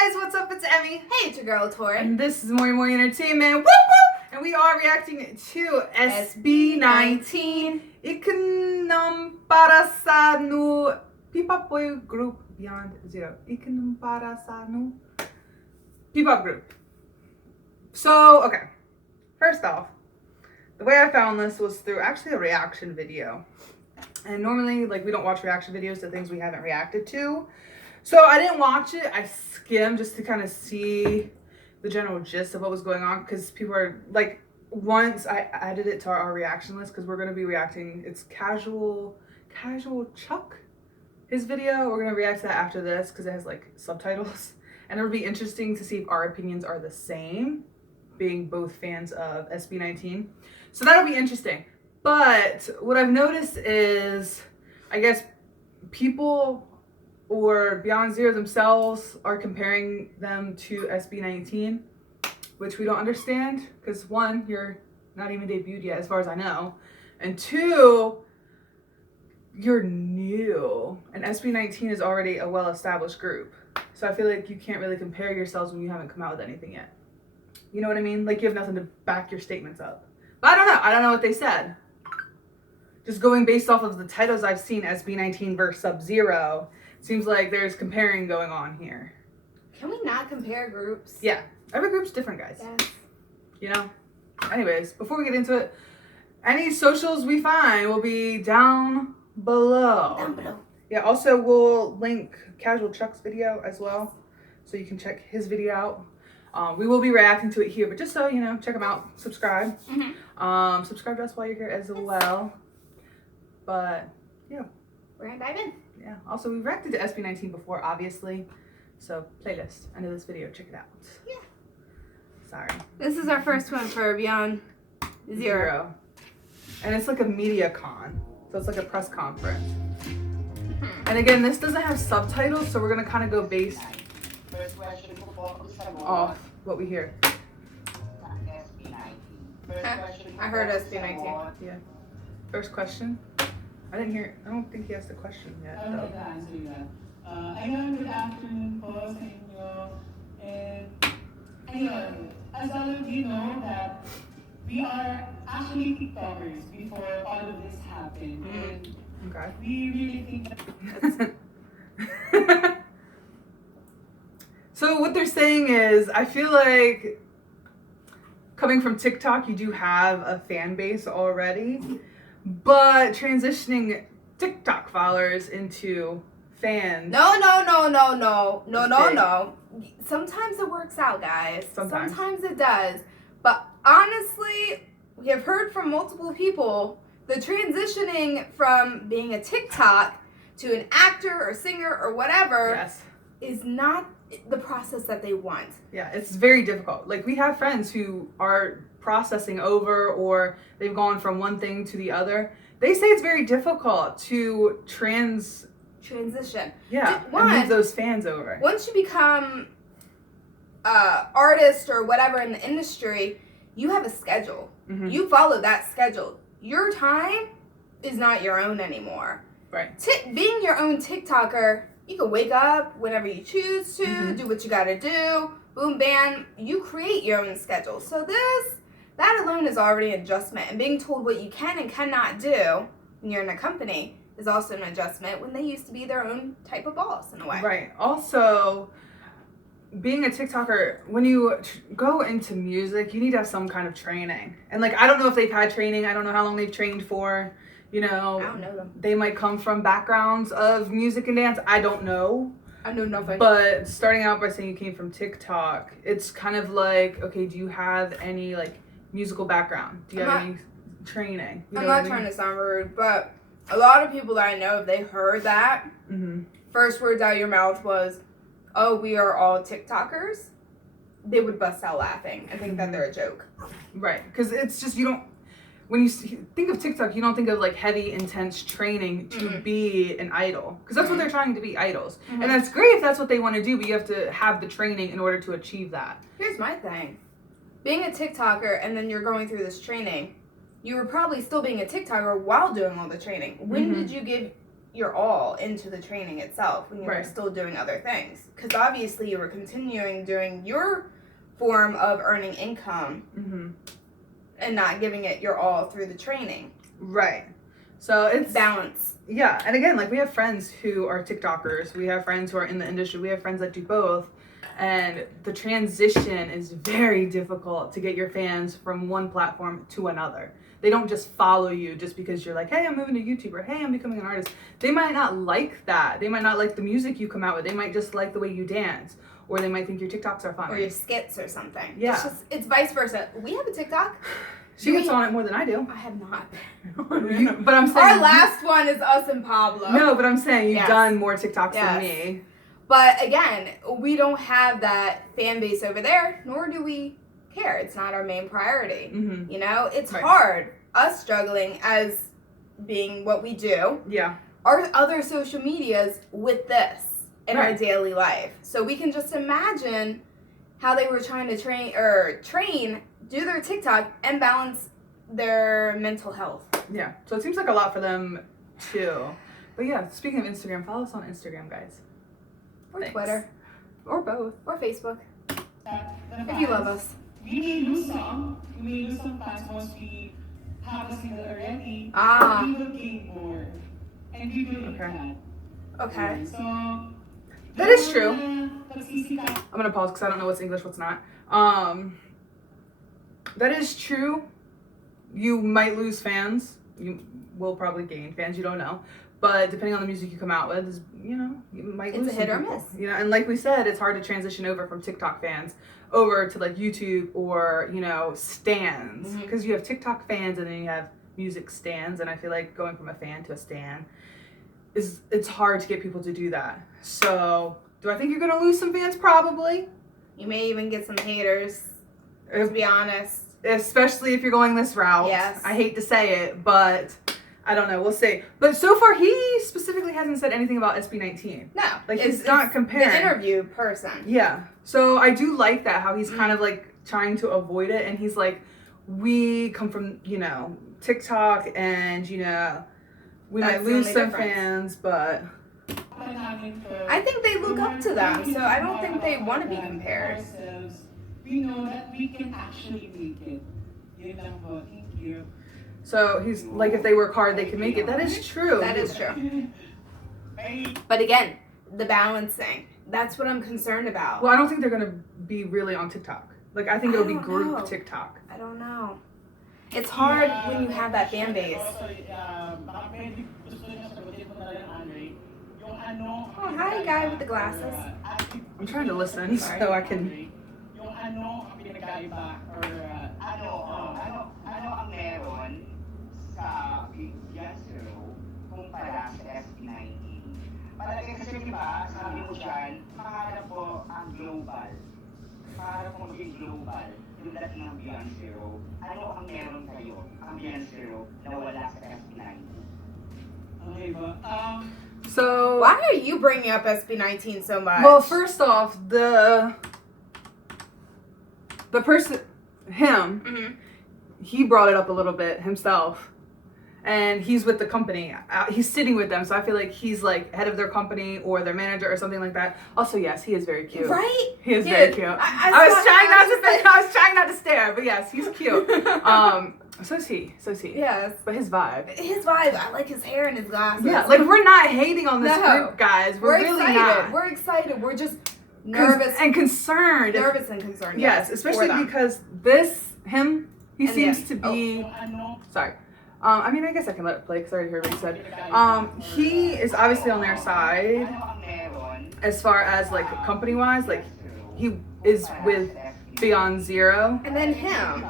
guys, what's up? It's Emmy. Hey, it's your girl Tori. And this is More Entertainment. Woo woo! And we are reacting to SB19. Ik não para no P-pop boy group BeyondZero. Ik não para no P-pop group. So, okay. First off, the way I found this was through actually a reaction video. And normally, like, we don't watch reaction videos to things we haven't reacted to. So I didn't watch it. I skimmed just to kind of see the general gist of what was going on. Because people are, like, once I added it to our reaction list, because we're going to be reacting, it's Casual Chuck, his video. We're going to react to that after this because it has, like, subtitles. And it'll be interesting to see if our opinions are the same, being both fans of SB19. So that'll be interesting. But what I've noticed is, I guess, people or BeyondZero themselves are comparing them to SB19, which we don't understand, because one, you're not even debuted yet as far as I know, and two, you're new, and SB19 is already a well-established group. So I feel like you can't really compare yourselves when you haven't come out with anything yet. You know what I mean? Like, you have nothing to back your statements up. But I don't know what they said. Just going based off of the titles I've seen, SB19 versus Sub-Zero, seems like there's comparing going on here. Can we not compare groups? Yeah. Every group's different, guys. Yes. You know? Anyways, before we get into it, any socials we find will be down below. Down below. Yeah, also we'll link Casual Chuck's video as well, so you can check his video out. We will be reacting to it here, but just so you know, check them out. Subscribe. Mm-hmm. Subscribe to us while you're here as well. But, yeah. We're gonna dive in. Yeah. Also, we reacted to SB19 before, obviously. So, playlist under this video. Check it out. Yeah. Sorry. This is our first one for BeyondZero. And it's like a media con. So, it's like a press conference. And again, this doesn't have subtitles, so we're going to kind of go based off what we hear. I heard SB19. Yeah. First question. I didn't hear. I don't think he asked the question yet. I would like to answer you that. Ayun, good afternoon po sa inyo. And ayun, as all of you know that we are actually TikTokers before all of this happened. And Okay. we really think that So what they're saying is, I feel like coming from TikTok, you do have a fan base already, but transitioning TikTok followers into fans. No. Sometimes it works out, guys. Sometimes it does. But honestly, we have heard from multiple people the transitioning from being a TikTok to an actor or singer or whatever is not the process that they want. Yeah, it's very difficult. Like, we have friends who are processing over, or they've gone from one thing to the other. They say it's very difficult to transition. Yeah, and move those fans over. Once you become artist or whatever in the industry, you have a schedule. Mm-hmm. You follow that schedule. Your time is not your own anymore. Right. Being your own TikToker, you can wake up whenever you choose to, do what you gotta do, boom, bam, you create your own schedule. So that alone is already an adjustment. And being told what you can and cannot do when you're in a company is also an adjustment when they used to be their own type of boss in a way. Right. Also, being a TikToker, when you go into music, you need to have some kind of training. And, like, I don't know if they've had training. I don't know how long they've trained for. You know, I don't know them. They might come from backgrounds of music and dance. I don't know. I know nothing. But starting out by saying you came from TikTok, it's kind of like, okay, do you have any, like, musical background? Do you have any training? I'm not trying to sound rude, but a lot of people that I know, if they heard that, first words out of your mouth was, oh, we are all TikTokers, they would bust out laughing and think that they're a joke. Right, because it's just, you don't, when you think of TikTok, you don't think of, like, heavy, intense training to be an idol. Because that's what they're trying to be, idols. And that's great if that's what they want to do, but you have to have the training in order to achieve that. Here's my thing. Being a TikToker and then you're going through this training, you were probably still being a TikToker while doing all the training. When did you give your all into the training itself when you were Right. still doing other things. Because obviously you were continuing doing your form of earning income Mm-hmm. and not giving it your all through the training. Right. So it's Balance. Yeah, and again, like we have friends who are TikTokers, we have friends who are in the industry, we have friends that do both, and the transition is very difficult to get your fans from one platform to another. They don't just follow you just because you're like, hey, I'm moving to YouTube, or hey, I'm becoming an artist. They might not like that. They might not like the music you come out with. They might just like the way you dance, or they might think your TikToks are fun. Or your skits or something. Yeah. It's vice versa. We have a TikTok. She gets on it more than I do. I have not. But I'm saying Our last one is us and Pablo. No, but I'm saying you've Yes. done more TikToks Yes. than me. But again, we don't have that fan base over there, nor do we care. It's not our main priority. Mm-hmm. You know, it's Right. hard, us struggling as being what we do, Yeah. our other social medias with this in our Right. daily life. So we can just imagine how they were trying to train, do their TikTok, and balance their mental health. Yeah. So it seems like a lot for them too. But yeah, speaking of Instagram, follow us on Instagram, guys. Or Thanks. Twitter. Or both. Or Facebook. That the If you love fans- us. We may lose some. We may lose some fans once we have a single already. Ah. But we will gain more. And we will Okay. that. Okay. So That is true. Pagsisika. I'm gonna pause because I don't know what's English, what's not. That is true. You might lose fans. You will probably gain fans. You don't know. But depending on the music you come out with, is you might It's lose a some hit or people. miss. And like we said, it's hard to transition over from TikTok fans over to like YouTube or stands, Mhm. because you have TikTok fans and then you have music stands, and I feel like going from a fan to a stan it's hard to get people to do that. So do I think you're gonna lose some fans? Probably. You may even get some haters, to be honest. Especially if you're going this route. Yes. I hate to say it, but I don't know. We'll see. But so far, he specifically hasn't said anything about SB19. No. Like, it's he's not comparing. the interview person. Yeah. So I do like that, how he's kind of like trying to avoid it. And he's like, we come from, TikTok, and, we That's might the lose only some difference. fans, but I think they look up to them, so I don't think they want to be compared. We know that we can actually make it. Yun lang po. Thank you. so he's like, if they work hard, they can make it. That is true. That is true. Bye. But again, the balancing. That's what I'm concerned about. Well, I don't think they're going to be really on TikTok. Like, I think it'll be I don't group know. TikTok. I don't know. It's hard when you have that fan base. Baka pwede gusto niya sagutin mo na lang, Andre. Yung ano... Oh, hi, guy with the glasses. I'm trying to listen so I can... Yung ano ang pinagkaiba or ano ang meron sa BeyondZero kumpara sa SB19? Palagay kasi diba, sabi mo dyan, pangarap ko ang global. Pangarap ko maging global yung dating ng BeyondZero. Ano ang meron kayo, ang BeyondZero na wala sa SB19? Okay ba? So... Why are you bringing up SB19 so much? Well, first off, the person, him, Mhm. he brought it up a little bit himself, and he's with the company. He's sitting with them, so I feel like he's like head of their company or their manager or something like that. Also, yes, he is very cute. Right? He is Dude, very cute. I was trying not to stare, but yes, he's cute. So is he. Yes. But his vibe. His vibe, I like his hair and his glasses. Yeah, like we're not hating on this No. group, guys. We're really excited. not. We're excited. We're just nervous and concerned. and concerned. Yes, for especially them. because he And seems yeah. to be. yung ano... Sorry. I mean, I guess I can let it play because I already heard what he said. He is obviously on their side Ano ang meron as far as like company wise. Like he is with BeyondZero. And then him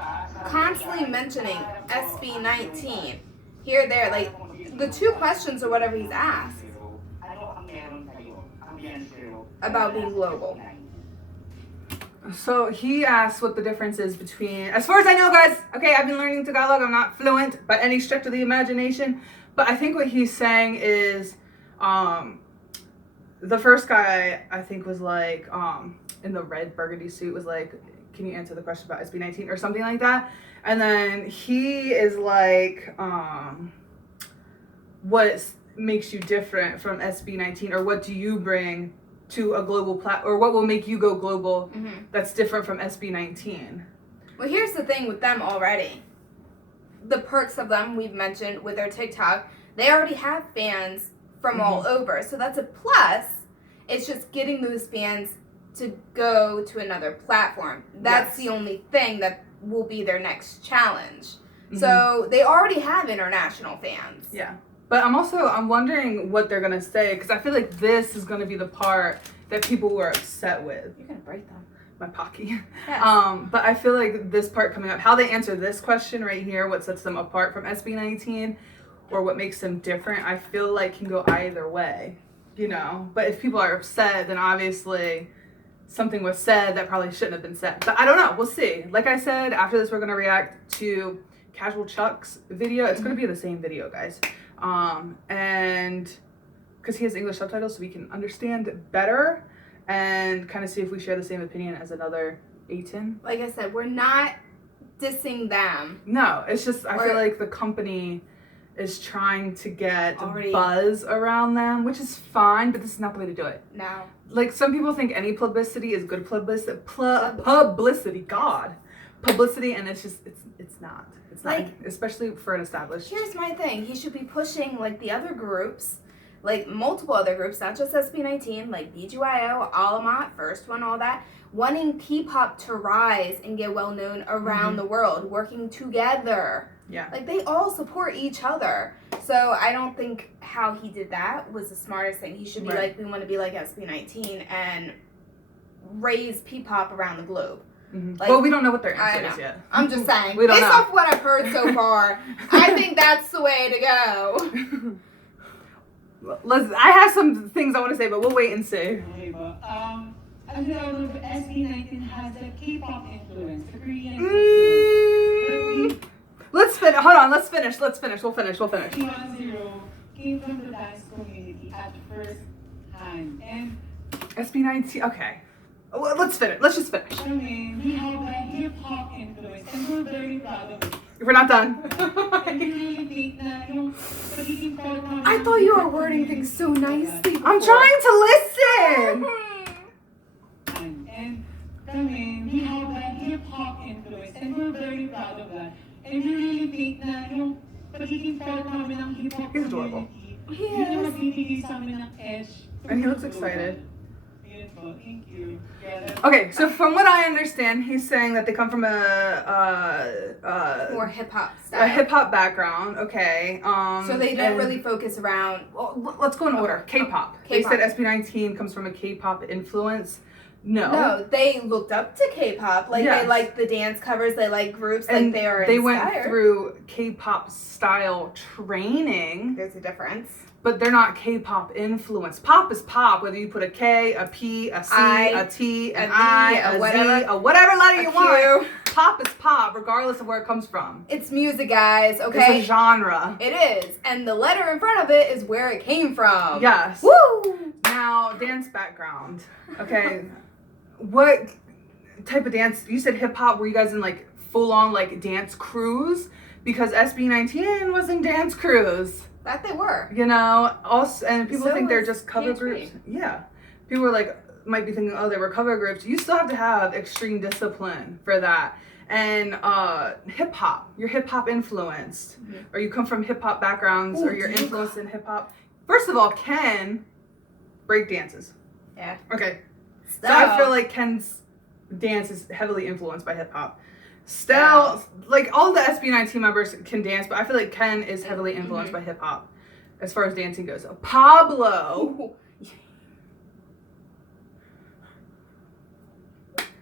constantly mentioning SB19 here, there, like the two questions or whatever he's asked Ano ang meron kayo, ang BeyondZero about being global. So he asked what the difference is between, as far as I know, guys. Okay, I've been learning Tagalog. I'm not fluent by any stretch of the imagination, but I think what he's saying is, the first guy I think was like, in the red burgundy suit was like, can you answer the question about SB19 or something like that? And then he is like, makes you different from SB19, or what do you bring to a global or what will make you go global that's different from SB19? Well, here's the thing with them already. The perks of them we've mentioned with their TikTok, they already have fans from all over. So that's a plus. It's just getting those fans to go to another platform. That's the only thing that will be their next challenge. So they already have international fans. Yeah. But I'm wondering what they're going to say, because I feel like this is going to be the part that people were upset with. You're going to break them. My pocky. Yes. But I feel like this part coming up, how they answer this question right here, what sets them apart from SB19 or what makes them different, I feel like can go either way, you know? But if people are upset, then obviously something was said that probably shouldn't have been said. But I don't know. We'll see. Like I said, after this, we're going to react to Casual Chuck's video. It's going to be the same video, guys. And because he has English subtitles, so we can understand better and kind of see if we share the same opinion as another A10. Like I said, we're not dissing them. No, it's just I feel like the company is trying to get buzz around them, which is fine, but this is not the way to do it. No. Like, some people think any publicity is good publicity. Publicity, God. Publicity, and it's just, it's not. It's not, like, especially for an established. Here's my thing. He should be pushing, like, the other groups, like, multiple other groups, not just SB19, like BGYO, Alamat, First One, all that, wanting P-pop to rise and get well known around the world, working together. Yeah. Like, they all support each other. So I don't think how he did that was the smartest thing. He should be like, we want to be like SB19 and raise P-pop around the globe. Like, well, we don't know what their answer is yet. I'm just saying. We don't Based know. off what I've heard so far, I think that's the way to go. I have some things I want to say, but we'll wait and see. Okay, but as we all know, SB19 has the K-pop influence, the Korean influence. Let's finish. Hold on. Let's finish. We'll finish. BeyondZero came from the dance community at first hand, and SB19. Okay. Well, let's finish. Let's just finish. I mean, we have a hip-hop influence, and we're very proud of it. We're not done. I thought you were wording things so nicely. I'm trying to listen. And I mean, we have a hip-hop influence, and we're very proud of that. And we really think na yung pagiging part namin ng hip-hop He's adorable. He yun ang is. magbibigay sa amin ng edge. And he looks excited. Beautiful, thank you. Okay, so from what I understand, he's saying that they come from More hip-hop style. a hip hop background. Okay. So they don't really focus around. Well, let's go in order. K-pop. They said SB19 comes from a K-pop influence. No, they looked up to K-pop. Like, they like the dance covers, they like groups, and like they are they inspired. went through K-pop style training. There's a difference. But they're not K-pop influenced. Pop is pop, whether you put a K, a P, a C, a T, an I, a Z, a whatever letter you want. Pop is pop, regardless of where it comes from. It's music, guys, okay? It's a genre. It is. And the letter in front of it is where it came from. Yes. Woo! Now, dance background. Okay. What type of dance? You said hip-hop. Were you guys in, like, full-on, like, dance crews? Because SB19 was in dance crews. That they were. You know, also, and people So think they're was just cover PHP. groups. Yeah. People are like, might be thinking, oh, they were cover groups. You still have to have extreme discipline for that. And hip hop, you're hip hop influenced, or you come from hip hop backgrounds, or you're influenced in hip hop. First of all, Ken break dances. Yeah. Okay. So I feel like Ken's dance is heavily influenced by hip hop. Stell, like, all the SB19 members can dance, but I feel like Ken is heavily influenced by hip hop as far as dancing goes. Pablo.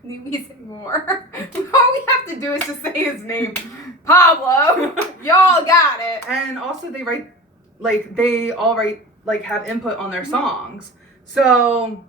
Need me to say more? All we have to do is just say his name. Pablo. Y'all got it. And also they write, like, they all write, like, have input on their songs. So,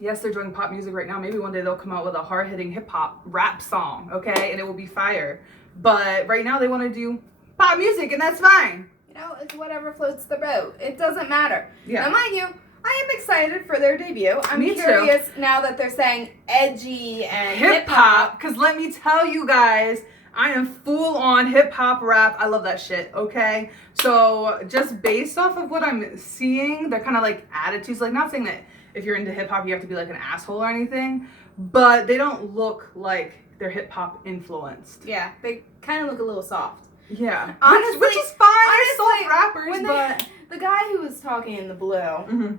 yes, they're doing pop music right now. Maybe one day they'll come out with a hard-hitting hip-hop rap song, okay? And it will be fire. But right now they want to do pop music, and that's fine. You know, it's whatever floats the boat. It doesn't matter. Yeah. Now, mind you, I am excited for their debut. I'm Me curious now that they're saying edgy and Hip-hop, because let me tell you guys, I am full on hip hop rap. I love that shit. Okay, so just based off of what I'm seeing, they're kind of like attitudes. Like, not saying that if you're into hip hop you have to be like an asshole or anything, but they don't look like they're hip hop influenced. Yeah, they kind of look a little soft. Yeah, Honestly, which is fine. honestly, Soft rappers, but the guy who was talking in the blue, Mhm.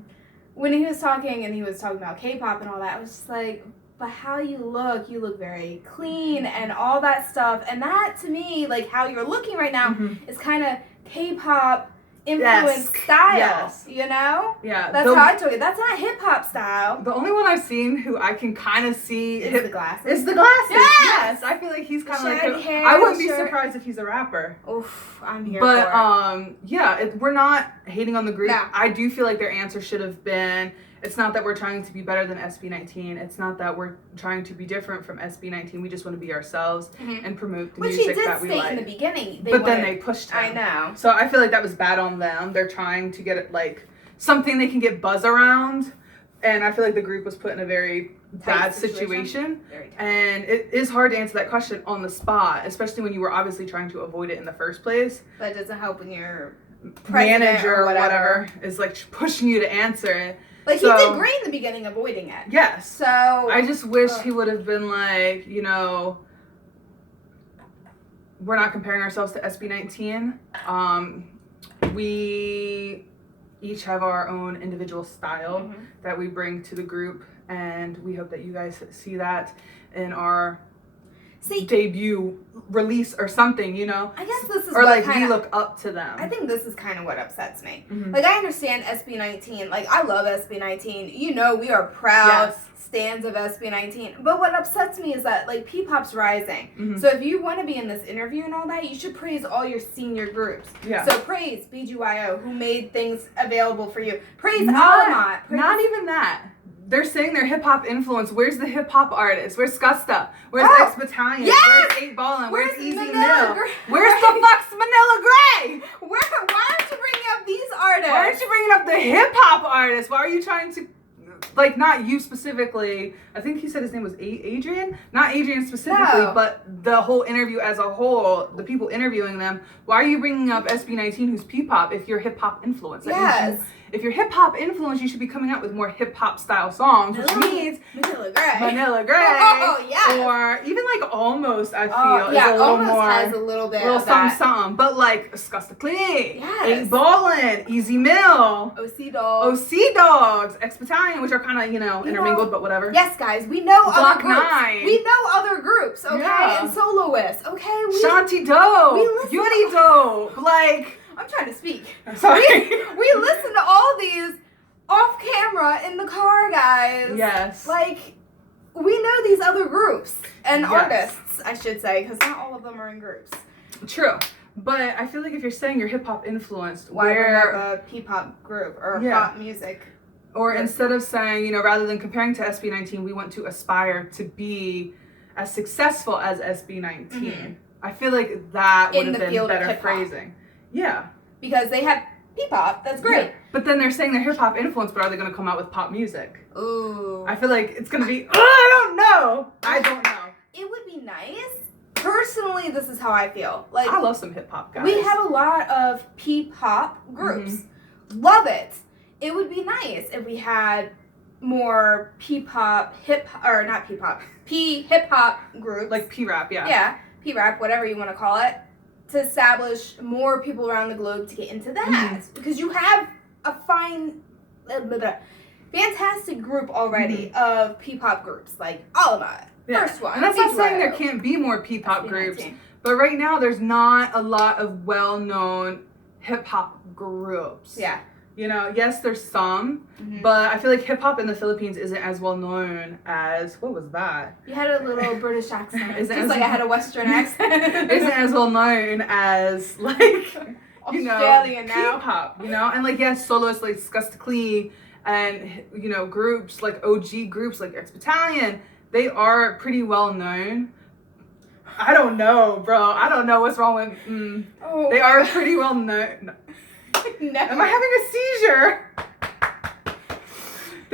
when he was talking and he was talking about K-pop and all that, I was just like, but how you look very clean and all that stuff. And that, to me, like, how you're looking right now is kind of K-pop influenced style, Yes. you know? Yeah, That's how I took it. That's not hip-hop style. The only one I've seen who I can kind of see It's the glasses. is the glasses. Yes! I feel like he's kind of like Shaggy hair, I wouldn't be shirt. surprised if he's a rapper. Oof, I'm here But for it. yeah, we're not hating on the group. No. I do feel like their answer should have been, it's not that we're trying to be better than SB19. It's not that we're trying to be different from SB19. We just want to be ourselves and promote the Which he music did that we state like. in the beginning. But then they pushed him. I know. So I feel like that was bad on them. They're trying to get it like something they can get buzz around. And I feel like the group was put in a very bad situation. Very tight. And it is hard to answer that question on the spot, especially when you were obviously trying to avoid it in the first place. That doesn't help when your president Manager or whatever is like pushing you to answer it. Like, So- he did great in the beginning avoiding it. Yes. So I just wish he would have been like, you know, we're not comparing ourselves to SB19. We each have our own individual style that we bring to the group, and we hope that you guys see that in our debut release or something, you know? I guess this is or what like kinda, we look up to them. I think this is kind of what upsets me. Mhm. Like, I understand SB19. Like, I love SB19. You know, we are proud Yes. stands of SB19. But what upsets me is that, like, P-pop's rising. Mhm. So if you want to be in this interview and all that, you should praise all your senior groups. Yeah. So praise BGYO, who made things available for you. Praise Not- Alamat. Praise Not even that. They're saying they're hip hop influence. Where's the hip hop artist? Where's Skusta? Where's Oh, X Battalion? yes! Where's 8 Ballin'? Where's Easy Manila Mill? Gray? Where's the fuck's Manila Gray? Why aren't you bringing up these artists? Why aren't you bringing up the hip hop artists? Why are you trying to, like, not you specifically? I think he said his name was Adrian. Not Adrian specifically, No. but the whole interview as a whole. The people interviewing them. Why are you bringing up SB19, who's P-pop, if you're hip hop influence? That means Yes. if you're hip hop influence, you should be coming out with more hip hop style songs, which means Manila Gray. Vanilla Gray, Oh, yes. or even like Almost. I feel Oh, yeah, is a little almost more, has a little bit little of that. something. But like Skusta Clee, Yes. 8 Ballin', Easy Mill, OC Dog. OC Dogs, X Battalion, which are kind of You intermingled, know, but whatever. Yes, guys, we know Block other groups. 9. We know other groups, okay? Yeah. And soloists, okay? Shanti Dope, we listen Beauty Dope, like. I'm trying to speak. Sorry. We listen to all these off camera in the car, guys. Yes. Like, we know these other groups and Yes. artists, I should say, because not all of them are in groups. True. But I feel like if you're saying you're hip hop influenced, Why bring where up a P-pop group or Yeah. pop music? or Yeah. instead of saying, you know, rather than comparing to SB19, we want to aspire to be as successful as SB19. I feel like that In would have the been field of better hip-hop. phrasing. Yeah. Because they have P-pop, that's great. Yeah. But then they're saying they're hip hop influenced, but are they going to come out with pop music? Ooh. I feel like it's going to be, I don't know. I don't know. It would be nice. Personally, this is how I feel. Like, I love some hip hop guys. we have a lot of P-pop groups. Love it. It would be nice if we had more P-pop, not P-pop, hip-hop groups. like P-rap, yeah. Yeah, P-rap, whatever you want to call it, to establish more people around the globe to get into that. Because you have a fantastic group already of P-pop groups, like Alamat, Yeah. first one. And that's not saying there BGYO, can't be more P-pop groups. SB19. But right now, there's not a lot of well-known hip-hop groups. Yeah. You know, yes, there's some, Mhm. but I feel like hip-hop in the Philippines isn't as well-known as, what was that? You had a little British accent. Is it Just as- like I had a Western accent. Isn't as well-known as, like, you know, Australian now. P-pop, you know? And, like, yes, soloists like Skusta Clee and, you know, groups, like OG groups like X Battalion, they are pretty well-known. I don't know, bro. I don't know what's wrong with, Oh, they are pretty well-known. no. Am I having a seizure?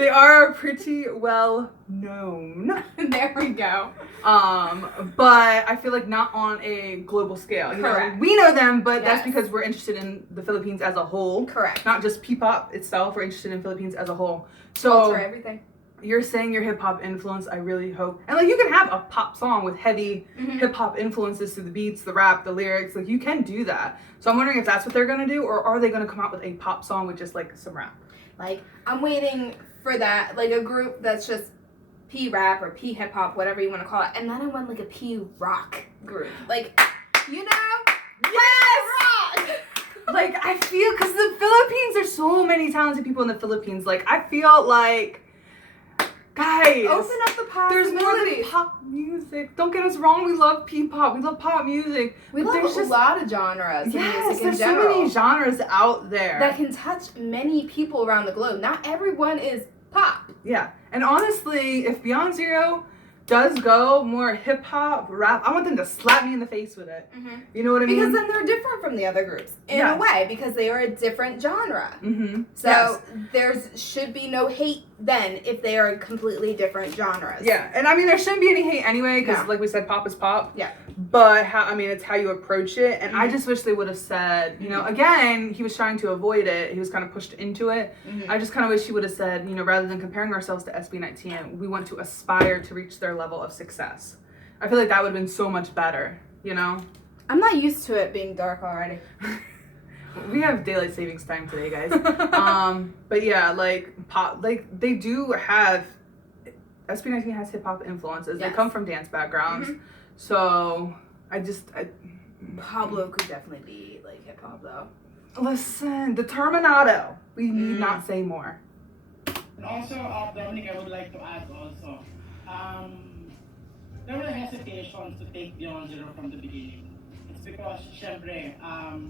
They are pretty well known. There we go. But I feel like not on a global scale. You know, Correct. we know them, but that's Yes. because we're interested in the Philippines as a whole. Correct. Not just P-pop itself, we're interested in Philippines as a whole. So Culture, everything. you're saying your hip-hop influence, I really hope. And like you can have a pop song with heavy hip-hop influences to the beats, the rap, the lyrics. Like you can do that. So I'm wondering if that's what they're gonna do, or are they gonna come out with a pop song with just like some rap? Like, I'm waiting for that, like a group that's just P-rap or P-hip-hop, whatever you want to call it. And then I want like a P-rock group. Like, you know? Yes! Rock! Like I feel, because the Philippines, there's so many talented people in the Philippines. Like I feel like, guys, Open up the there's more than possibilities. pop music. Don't get us wrong, we love P-pop, we love pop music. We but love there's a lot of genres of yes, music in there's so general many genres out there. that can touch many people around the globe. Not everyone is pop. Yeah, and honestly, if BeyondZero does go more hip hop, rap, I want them to slap me in the face with it. You know what I mean? Because then they're different from the other groups in Yes. a way, because they are a different genre. So Yes. there should be no hate then if they are completely different genres. Yeah, and I mean there shouldn't be any hate anyway, because No. like we said, pop is pop. Yeah. But it's how you approach it, and I just wish they would have said, you know, again, he was trying to avoid it. He was kind of pushed into it. I just kind of wish he would have said, you know, rather than comparing ourselves to SB19, we want to aspire to reach their level of success. I feel like that would have been so much better, you know. I'm not used to it being dark already. We have daylight savings time today, guys. But yeah, like pop, like they do have. SB19 has hip hop influences. Yes. They come from dance backgrounds, so I Pablo could definitely be like hip hop though. listen. Determinado. We need not say more. And also, Dominic, I would like to add also, there were hesitations to take BeyondZero from the beginning. It's because, syempre,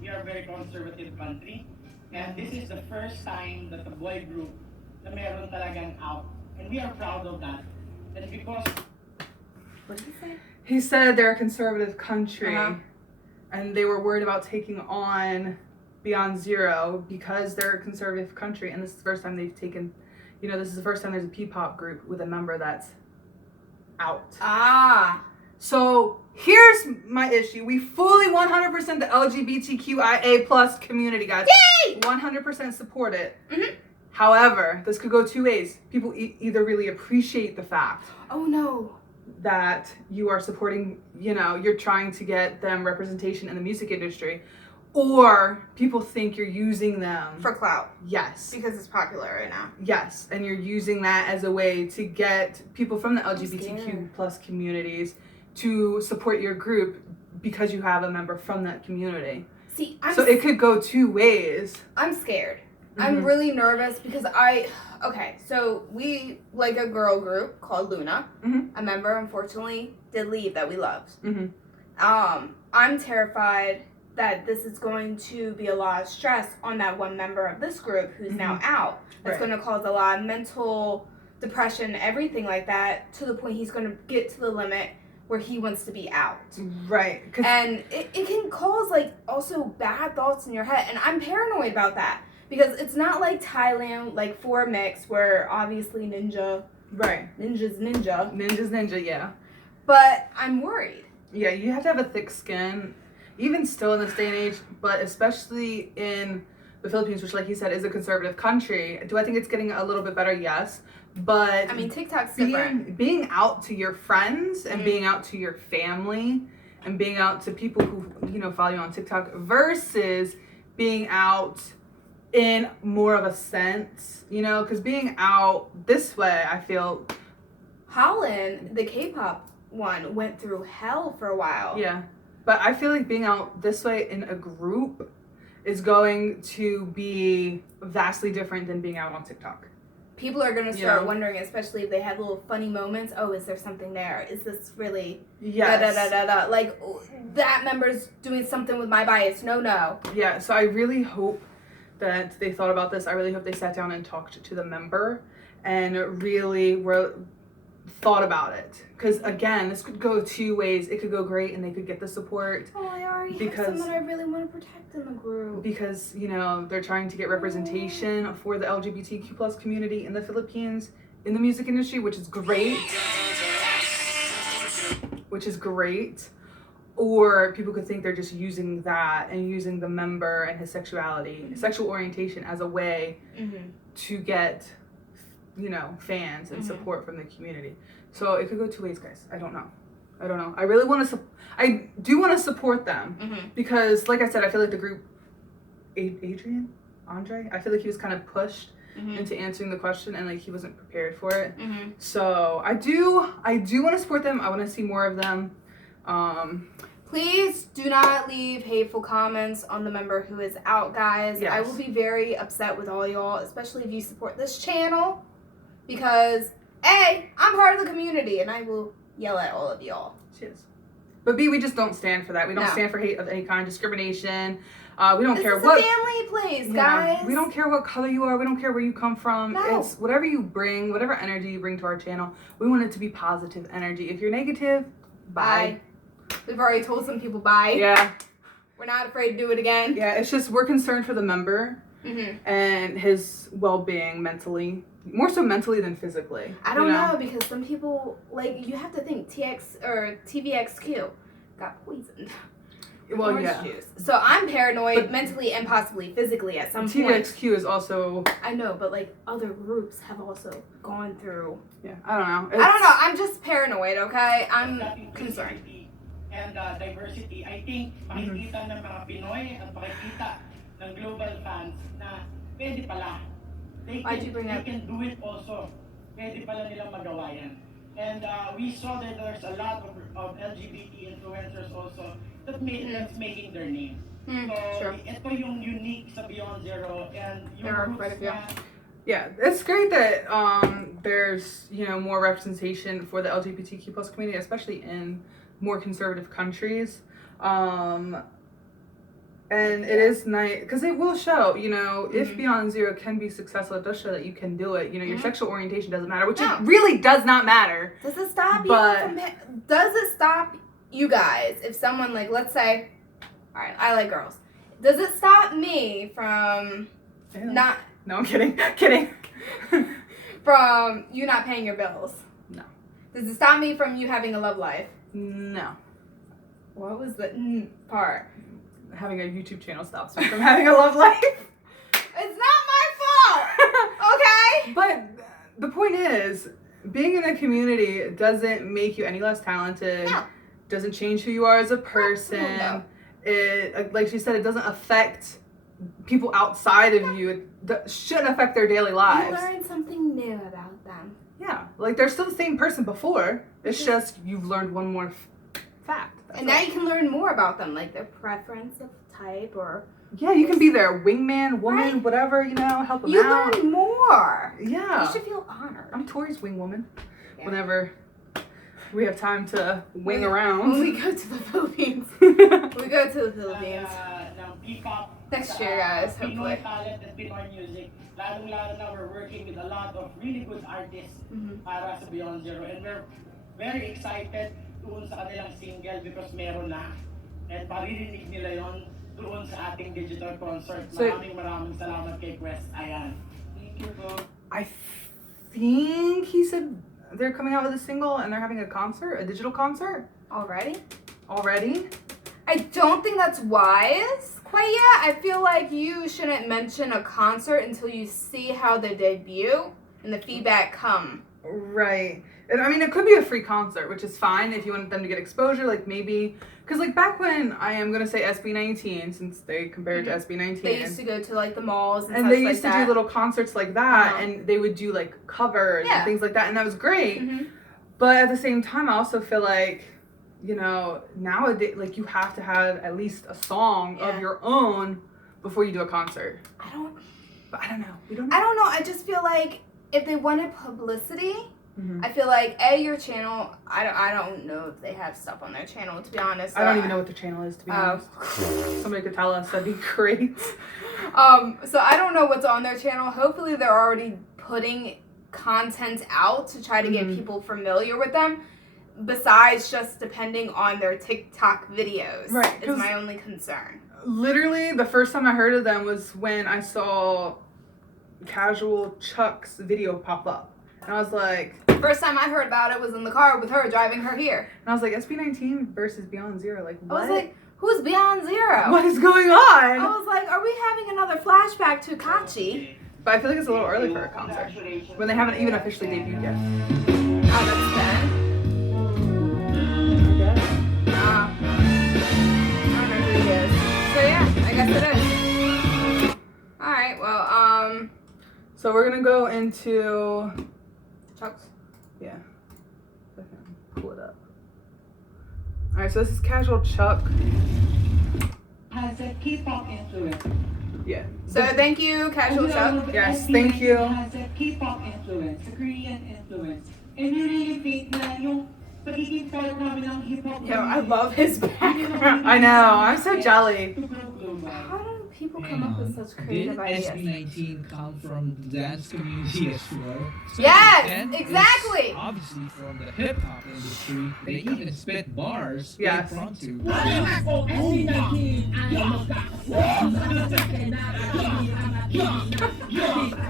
we are a very conservative country, and this is the first time that the boy group na meron talagang out. And we are proud of that. And because... What did he say? He said they're a conservative country, Uh-huh. and they were worried about taking on BeyondZero because they're a conservative country, and this is the first time they've taken, you know, this is the first time there's a P-pop group with a member that's out. Ah. So here's my issue. We fully 100% the LGBTQIA plus community, guys. Yay! 100% support it. However, this could go two ways. People either really appreciate the fact Oh no. that you are supporting, you know, you're trying to get them representation in the music industry, or people think you're using them For clout. yes. Because it's popular right now. Yes, and you're using that as a way to get people from the LGBTQ scared. plus communities to support your group because you have a member from that community. See, So it could go two ways. I'm scared. I'm really nervous because so we like a girl group called Luna. A member unfortunately did leave that we loved. I'm terrified that this is going to be a lot of stress on that one member of this group who's now out. That's Right. going to cause a lot of mental depression, everything like that, to the point he's going to get to the limit where he wants to be out. Right. And it can cause like also bad thoughts in your head, and I'm paranoid about that. Because it's not like Thailand, like 4 Mix, where obviously ninja's ninja. Ninja's ninja, yeah. But I'm worried. Yeah, you have to have a thick skin, even still in this day and age, but especially in the Philippines, which like you said is a conservative country. Do I think it's getting a little bit better? Yes. But I mean, TikTok's different. being out to your friends and being out to your family and being out to people who, you know, follow you on TikTok versus being out in more of a sense, you know, because being out this way, I feel. Holland, the K-pop one, went through hell for a while. Yeah. But I feel like being out this way in a group is going to be vastly different than being out on TikTok. People are going to start Yeah. wondering, especially if they have little funny moments. Oh, is there something there? Is this really Yes. Like, that member's doing something with my bias. No. Yeah, so I really hope that they thought about this. I really hope they sat down and talked to the member and really thought about it. Because again, this could go two ways. It could go great and they could get the support. Oh, they already because have someone I really want to protect in the group. because they're trying to get representation for the LGBTQ plus community in the Philippines in the music industry, which is great. Or people could think they're just using that and using the member and his sexual orientation as a way to get, fans and support from the community. So it could go two ways, guys. I don't know. I really want to. I do want to support them because, like I said, I feel like the group, Andre. I feel like he was kind of pushed into answering the question and like he wasn't prepared for it. So I do want to support them. I want to see more of them. Please do not leave hateful comments on the member who is out, guys. Yes. I will be very upset with all y'all, especially if you support this channel, because A, I'm part of the community and I will yell at all of y'all. Cheers. But B, we just don't stand for that. We don't No. stand for hate of any kind, discrimination. We don't care This what is a family place, Yeah, guys. we don't care what color you are. We don't care where you come from. No. It's whatever you bring, whatever energy you bring to our channel. We want it to be positive energy. If you're negative, bye. We've already told some people bye. Yeah. We're not afraid to do it again. Yeah, it's just we're concerned for the member and his well-being mentally. More so mentally than physically. I don't know, because some people, like, you have to think TVXQ got poisoned. Well, Orange yeah. juice. So I'm paranoid But- mentally and possibly physically at some point. TVXQ is also... I know, but like other groups have also gone through. Yeah, I don't know. I don't know. I'm just paranoid, okay? I'm That concerned. inclusivity and diversity. I think makikita ng mga Pinoy at makikita ng global fans na pwede pala. Why'd you bring they up- can do it also. Pwede pala nilang magawa yan. And we saw that there's a lot of LGBT influencers also that's making their name. So, Sure. ito yung unique sa BeyondZero and There are yung quite a roots few. na Yeah, it's great that there's more representation for the LGBTQ plus community, especially in more conservative countries. And it is nice because it will show, if BeyondZero can be successful, it does show that you can do it. Your sexual orientation doesn't matter, which No. it really does not matter. Does it stop But- you from? Does it stop you guys if someone like, let's say, all right, I like girls. Does it stop me from not No, I'm kidding. Kidding. from you not paying your bills? No. Does it stop me from you having a love life? No. What was the part? Having a YouTube channel stops me from having a love life. It's not my fault. Okay. But the point is, being in a community doesn't make you any less talented. No. Doesn't change who you are as a person. No. It, like she said, it doesn't affect people outside of you. It shouldn't affect their daily You lives. learn something new about them. Yeah, like they're still the same person before. It's just you've learned one more fact. That's And it. now you can learn more about them, like their preference of type or... Yeah, you can be their wingman, woman, Right. whatever, help them You out. learn more. Yeah. You should feel honored. I'm Tori's wing woman. Yeah. Whenever we have time to wing When around. we go to the Philippines. We go to the Philippines. ng P-pop Next sa, year, guys, Pinoy hopefully. talent and Pinoy music. Lalong-lalo na we're working with a lot of really good artists para sa BeyondZero. And we're very excited doon sa kanilang single because meron na. And maririnig nila yon doon sa ating digital concert. So- Maraming salamat kay Quest. Ayan. Thank you po. I think he said they're coming out with a single and they're having a digital concert Already? already. I don't think that's wise quite yet. I feel like you shouldn't mention a concert until you see how they debut and the feedback come. Right. And I mean, it could be a free concert, which is fine if you want them to get exposure, like maybe, because like back when I am going to say SB19, since they compared it to SB19. They used to go to like the malls and, And such they used like to that. do little concerts like that, Uh-huh. and they would do like covers Yeah. and things like that, and that was great. Mhm. But at the same time, I also feel like, nowadays, like you have to have at least a song Yeah. of your own before you do a concert. I don't But I don't know. We don't I know. don't know. I just feel like if they wanted publicity, Mhm. I feel like your channel. I don't know if they have stuff on their channel. To be honest, I don't even know what the channel is, to be honest. Somebody could tell us. That'd be great. So I don't know what's on their channel. Hopefully, they're already putting content out to try to get Mhm. people familiar with them. besides just depending on their TikTok videos. Right, Is 'cause- my only concern. Literally, the first time I heard of them was when I saw Casual Chuck's video pop up. And I was like... First time I heard about it was in the car with her driving her here. And I was like, SB19 versus BeyondZero. Like, what? I was like, who's BeyondZero? What is going on? I was like, are we having another flashback to Kachi? But I feel like it's a little early for a concert. When they haven't even officially debuted yet. Oh, that's Ben. I don't know who he is. So yeah, I guess it is. Alright, well, So we're gonna go into... Chuck's. Yeah. I can pull it up. Alright, so this is Casual Chuck. Has a K-pop influence. Yeah. So thank you, Casual Chuck. Yes, thank you. Has a K-pop influence, a Korean influence. And you really think na yung pagiging part namin ng hip-hop. Yo, I love his background. I know, I'm so jelly. How do people come up with such creative Did ideas? SB19 come from the dance community as well? So Yes, then exactly. it's obviously from the hip hop industry. They even spit bars Yes. impromptu.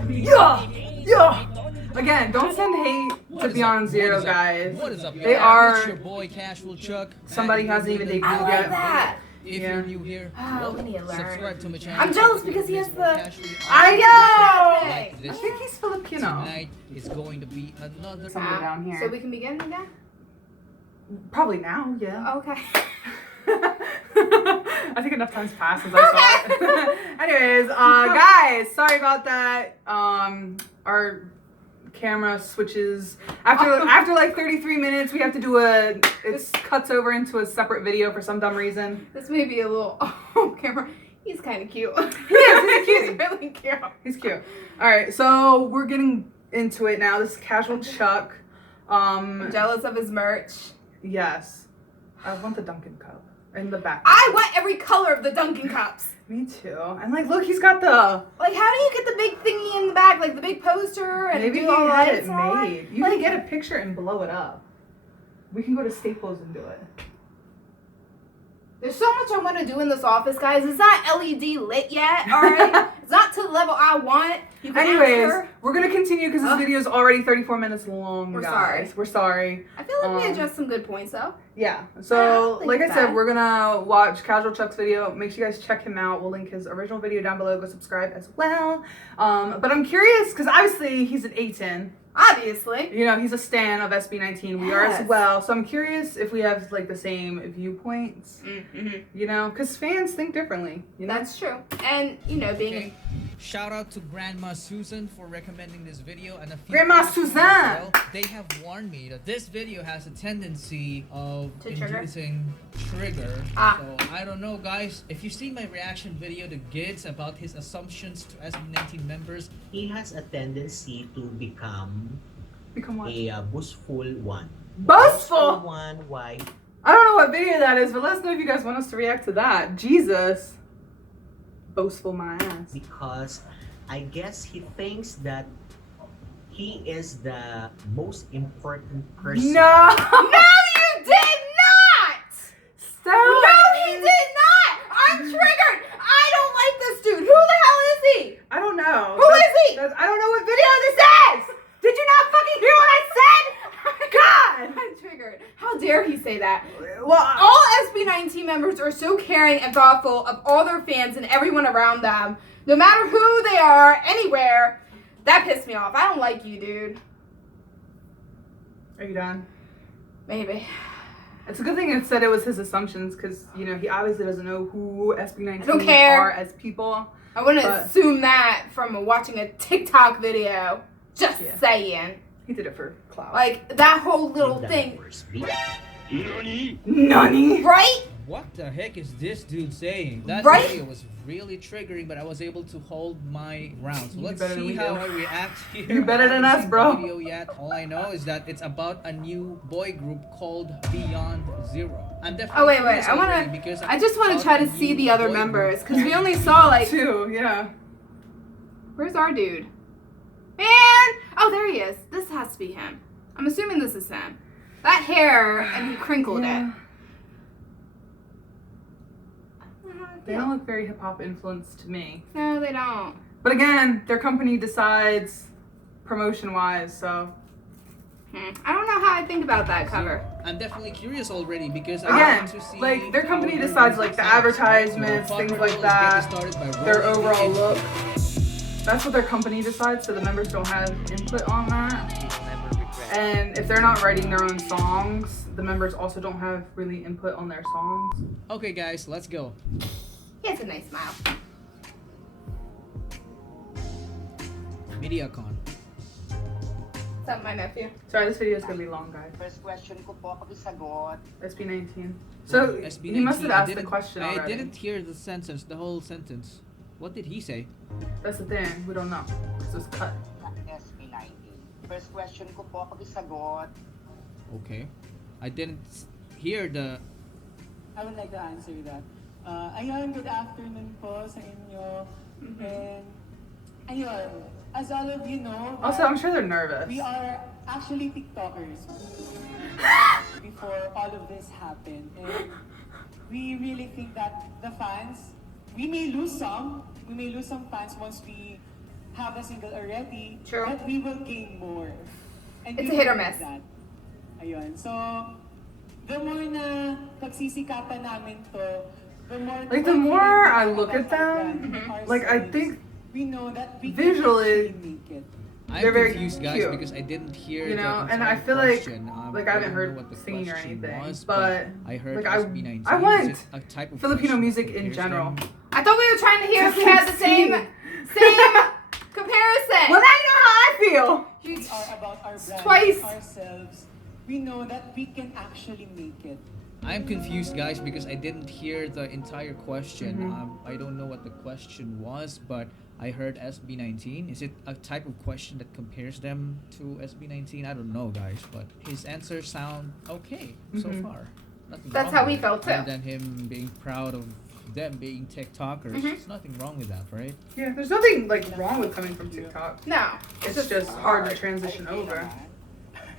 Yeah! Yeah! Again, don't send hate to BeyondZero, guys. What is up, They y'all? are- It's your boy Casual Chuck. Somebody hasn't even debuted I like yet. that. If Yeah. you're new here, Oh, we need to learn. subscribe to my channel. I'm jealous because he has the- I know! Like I this think he's Filipino. tonight is going to be another. Somewhere down here. So we can begin again? Probably now, yeah. Okay. I think enough time's passed since I saw it. Anyways, guys, sorry about that. Our camera switches after like 33 minutes. We have to do it cuts over into a separate video for some dumb reason. This may be a little off camera. He's kind of cute. He's cute. He's really cute. He's cute. All right, so we're getting into it now. This is Casual Chuck. I'm jealous of his merch. Yes, I want the Dunkin' cup in the back. I want every color of the Dunkin' cups. Me too. And like, look, he's got the. Like, how do you get the big thingy in the back, like the big poster, and Maybe do he all had that it and made. You Like- can get a picture and blow it up. We can go to Staples and do it. There's so much I want to do in this office, guys. It's not LED lit yet, alright? It's not to the level I want. You can Anyways, ask her. we're gonna continue because this Ugh. video is already 34 minutes long. We're guys. sorry. We're sorry. I feel like we um, addressed some good points, though. Yeah. I So, don't think like I it's said, bad. we're gonna watch Casual Chuck's video. Make sure you guys check him out. We'll link his original video down below. Go subscribe as well. But I'm curious because obviously he's an A10. Obviously. You know, he's a stan of SB19. We are as Yes. well. So I'm curious if we have like the same viewpoints. Mm-hmm. You know, because fans think differently. You know. That's true. And, you know, being Okay. Shout out to Grandma Susan for recommending this video and a few Grandma people as Suzanne! well. They have warned me that this video has a tendency of To trigger? inducing trigger. Ah. So I don't know, guys. If you see my reaction video to Gids about his assumptions to SB19 members, he has a tendency to become Become what? a boastful one. Boastful! One, why? I don't know what video that is, but let us know if you guys want us to react to that. Jesus. Boastful my ass. Because I guess he thinks that he is the most important person. No! No, you did not! Stop! No, he did not! I'm triggered! I don't like this dude. Who the hell is he? I don't know. Who is he? I don't know what video this is! Did you not fucking hear what I said? God! I'm triggered. How dare he say that? Well, All SB19 members are so caring and thoughtful of all their fans and everyone around them. No matter who they are, anywhere. That pissed me off. I don't like you, dude. are you done? Maybe. It's a good thing it said it was his assumptions because, you know, he obviously doesn't know who SB19 I don't care. are as people. I wouldn't But- assume that from watching a TikTok video. Just Yeah. saying. He did it for clout. Like, that whole little In the thing. worst beat. Nani? Right? what the heck is this dude saying? That Right? video was really triggering, but I was able to hold my ground. So You let's better than see we how do. I react here. You better than I haven't us, seen bro. the video yet. All I know is that it's about a new boy group called BeyondZero. I'm definitely Oh, wait. curious I wanna- already because I just want to about try to a see new the other boy members. group. Because we only saw, like, Two, yeah. where's our dude? Man! Oh, there he is. This has to be him. I'm assuming this is him. That hair, and he crinkled it. They don't look very hip hop influenced to me. No, they don't. But again, their company decides promotion wise, so. I don't know how I think about that cover. I'm definitely curious already because Again, want to see like their company how decides their like the fans, advertisements, you know, things pop like girls that, get started by their rolling overall in. look. That's what their company decides, so the members don't have input on that. You'll never regret. And if they're not writing their own songs, the members also don't have really input on their songs. Okay, guys, let's go. He has a nice smile. MediaCon. What's up, my nephew? Sorry, this video is gonna be long, guys. First question ko po, pakisagot. SB19. So SB19, he must have I asked the didn't- question I already. didn't hear the sentence, the whole sentence. What did he say? That's the thing. We don't know. It's just cut. SB19. First question ko po, pakisagot. Okay. I didn't hear the. I would like to answer that. Ayun, good afternoon po sa inyo. And ayun, as all of you know, Also, I'm sure they're nervous. we are actually TikTokers before all of this happened. And we really think that the fans, we may lose some fans once we have a single already, True. but we will gain more. And It's we a hit or will miss. do that. Ayun. So, the more na pagsisikatan namin to, Like, the more I look at them, like, I think we know that we visually, can actually make it. I'm They're very confused, guys, cute. because I didn't hear you know, the and I entire feel like, question. I haven't don't know heard what the singing or question anything, was, but I heard like, SB19. I want Is it a type of Filipino question music that in compares general. them? I thought we were trying to hear if we had the same comparison. Well, now you know how I feel. You- We are about our brand, Twice. ourselves. We know that we can actually make it. I'm confused, guys, because I didn't hear the entire question. Mm-hmm. I don't know what the question was, but I heard SB19. Is it a type of question that compares them to SB19? I don't know, guys, but his answers sound okay so Mhm. far. Nothing That's wrong how with we it, felt, too. Other than him being proud of them being TikTokers, Mhm. there's nothing wrong with that, right? Yeah, there's nothing like wrong with coming from TikTok. No. It's just hard to transition over.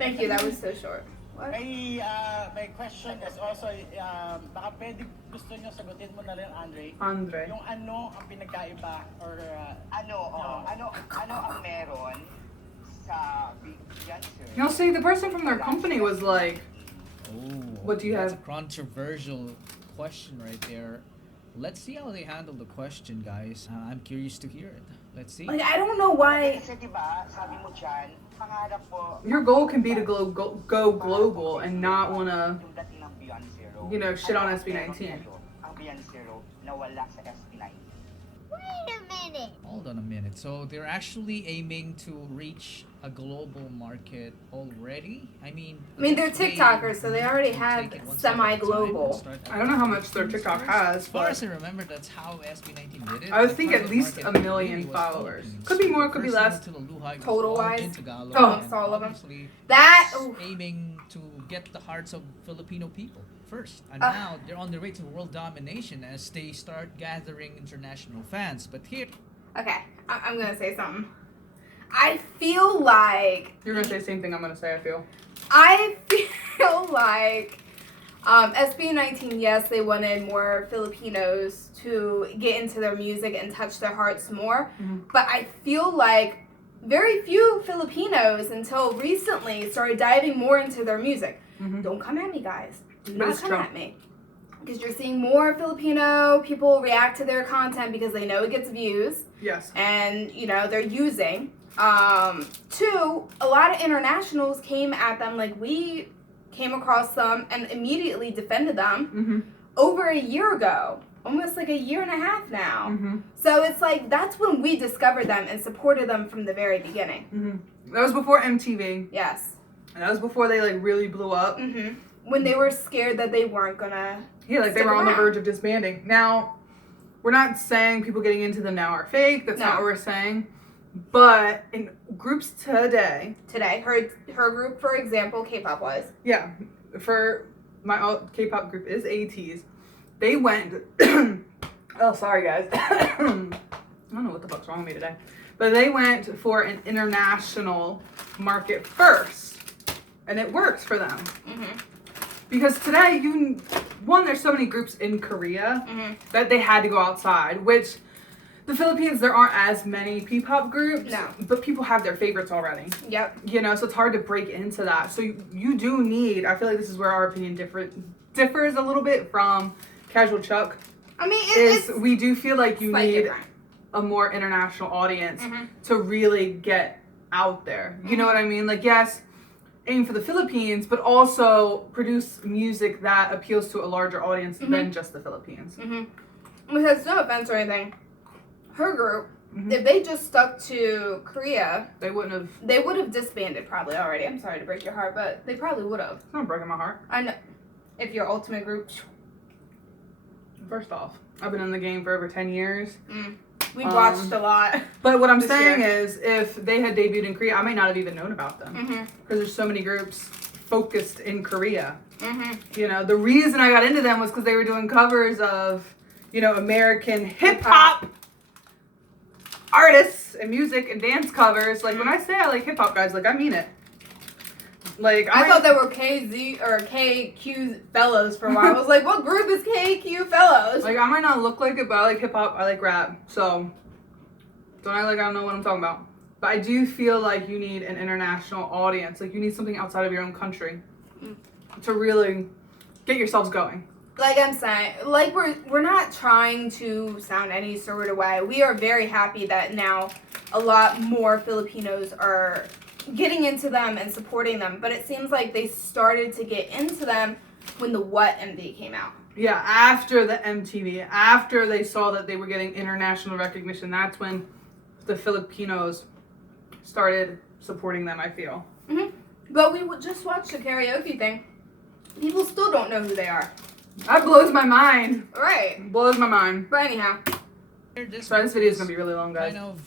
Thank you. That was so short. What? My question is also, baka pwede gusto nyo sagutin mo na rin, Andre. Andre. Yung ano ang pinagkaiba or Ano ang meron sa BeyondZero? You know, see, the person from their company was like, Oh, What do you that's have? a controversial question right there. Let's see how they handle the question, guys. I'm curious to hear it. Let's see. Like, I don't know why. Kasi diba, sabi mo dyan, pangarap po, your goal can be to go global and not want to, yung dating ng BeyondZero. you know, shit on Ano ang SB19. meron ngayon ang BeyondZero na wala sa SB19? Hold on a minute. So they're actually aiming to reach a global market already? I mean, They're that's way TikTokers, so they already to have take it one step at a time and semi-global. start I don't know how much their advertising TikTok first. has, As far but as I remember, that's how SB19 did it. I would The think target at least market a million really was followers. Philippines. Could be more, could be First less. Sinululuhay was Total-wise? all in Tagalog, Oh, and it's all of them. obviously That- was oof. aiming to get the hearts of Filipino people first. And Ah. now they're on their way to world domination as they start gathering international fans. But here, Okay, I'm gonna say something. I feel like You're gonna say the same thing I'm gonna say, I feel. I feel like SB19, yes, they wanted more Filipinos to get into their music and touch their hearts more. Mhm. But I feel like very few Filipinos until recently started diving more into their music. Mhm. Don't come at me, guys. Do But not it's come true. at me. Because you're seeing more Filipino people react to their content because they know it gets views Yes. and they're using. Two, a lot of internationals came at them, like we came across them and immediately defended them Mm-hmm. over a year ago, almost like a year and a half now. Mm-hmm. So it's like that's when we discovered them and supported them from the very beginning. Mm-hmm. That was before MTV. Yes. And that was before they like really blew up. hmm When they were scared that they weren't gonna. Yeah, like they Stick were on the around. verge of disbanding. Now, we're not saying people getting into them now are fake. That's not No. what we're saying. But in groups today, Today, her group, for example, K-pop was. yeah, for my K-pop group is ATEEZ. They went. Oh, sorry guys. I don't know what the fuck's wrong with me today. But they went for an international market first. and it works for them. Mm-hmm. Because today, there's so many groups in Korea Mm-hmm. that they had to go outside, which the Philippines, there aren't as many P-pop groups, No. but people have their favorites already. Yep. So it's hard to break into that. So you do need, I feel like this is where our opinion differs a little bit from Casual Chuck. I mean, We do feel like you quite need different. a more international audience Mhm. to really get out there. You know what I mean? Like, yes, aim for the Philippines, but also produce music that appeals to a larger audience than just the Philippines. Mm-hmm. Because no offense or anything, her group, Mhm. if they just stuck to Korea, They wouldn't have. they would have disbanded probably already. I'm sorry to break your heart, but they probably would have. It's not breaking my heart. I know. If your ultimate group, First off, I've been in the game for over 10 years. we've watched a lot. But what I'm This saying year. is, if they had debuted in Korea, I might not have even known about them. Mm-hmm. Because there's so many groups focused in Korea. Mm-hmm. The reason I got into them was because they were doing covers of, American hip-hop artists and music and dance covers. Like, when I say I like hip-hop, guys, like, I mean it. Like, I thought they were KZ or KQ Fellows for a while. I was like, what group is KQ Fellows? Like, I might not look like it, but I like hip-hop, I like rap. So, don't act like I don't know what I'm talking about. But I do feel like you need an international audience. Like, you need something outside of your own country to really get yourselves going. Like I'm saying, like we're not trying to sound any sort of way. We are very happy that now a lot more Filipinos are getting into them and supporting them. But it seems like they started to get into them when the What MV came out. Yeah, after the MTV, after they saw that they were getting international recognition, that's when the Filipinos started supporting them, I feel. But we would just watch the karaoke thing. People still don't know who they are. That blows my mind. Right. Blows my mind. But anyhow. Sorry, this video is going to be really long, guys. Kind of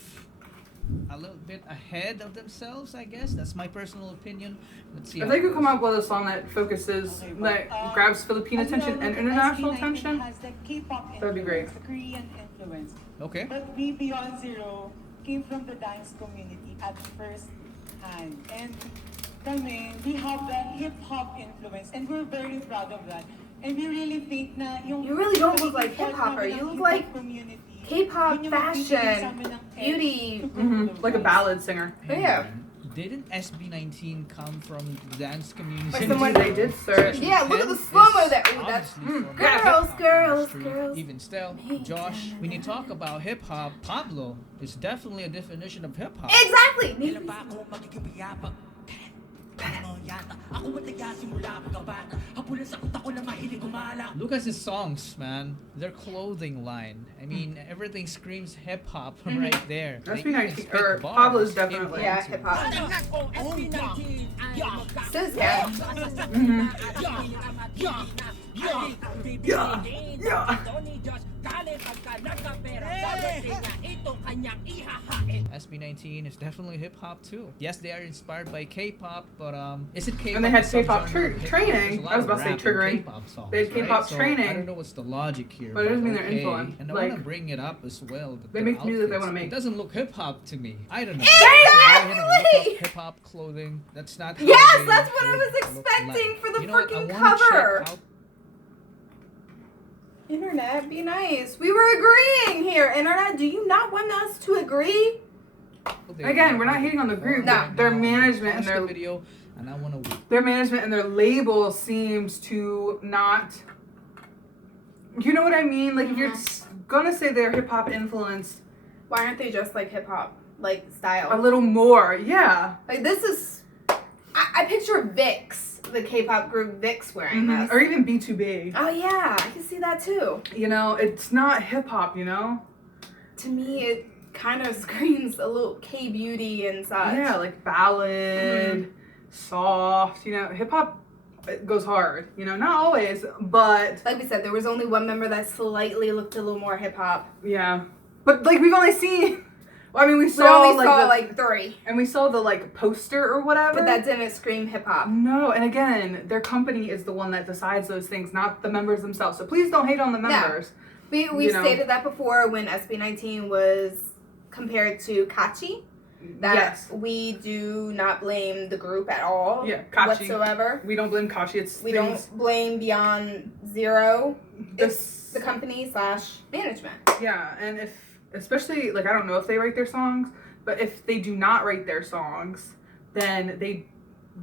a little bit ahead of themselves, I guess. That's my personal opinion. Let's see. If how they it could goes. come up with a song that focuses, that grabs Filipino attention and international attention, that'd be great. The Korean influence. Okay. But we BeyondZero came from the dance community at first hand. And we have the hip-hop influence and we're very proud of that. And we really think na yung You really don't look like hip-hopper. You look like community, K-pop yun yung fashion, nagbibigay sa amin ng beauty. edge. Like a ballad singer. Yeah. Didn't SB19 come from the dance community? Like someone- They did search. Yeah, look at the slow-mo there. Ooh, that's- Girls, girls, girls. Even still, Josh, when you talk about hip hop, Pablo is definitely a definition of hip hop. Exactly. Look at his songs, man. Their clothing line. I mean, everything screams hip hop from right there. That's They been even like- spit or bars Pablo's in definitely. Yeah, into it. hip-hop. Sis, Yeah. Yeah. SB19 is definitely hip hop too. Yes, they are inspired by K-pop, but is it K-pop? And they had a K-pop subgenre of hip-hop? training. There's a lot I was of about to say rap and triggering. K-pop songs, They had K-pop right? So training. I don't know what's the logic here, But it doesn't mean they're okay. influenced. And I Like, want to bring it up as well. that they their make music they outfits, wanna make. It doesn't look hip hop to me. I don't know. Exactly! Hip hop clothing. That's not. How Yes, they that's what I was would look expecting like. for the You know what? I freaking wanna check cover. out- Internet, be nice. We were agreeing here. Internet, do you not want us to agree? Again, we're not hating on the group. No. Their management and Watch the their video, and I want to. their management and their label seems to not. You know what I mean? Like, if you're gonna say they're hip hop influenced, Why aren't they just like hip hop, like style? a little more, yeah. Like this is, I picture VIX, the K-pop group VIX wearing this. Or even B2B. Oh yeah, I can see that too. It's not hip hop, To me, it kind of screams a little K-beauty and such. Yeah, like ballad, soft, hip hop goes hard, not always, but Like we said, there was only one member that slightly looked a little more hip hop. yeah. But like we've only seen, we We saw only like saw the, like 3, and we saw the like poster or whatever. but that didn't scream hip hop. No, and again, their company is the one that decides those things, not the members themselves. So please don't hate on the members. We stated that before when SB19 was compared to Kachi. that Yes. we do not blame the group at all whatsoever. We don't blame Kashi. We don't blame BeyondZero. It's the company / management. Yeah, and especially, like, I don't know if they write their songs, but if they do not write their songs, then they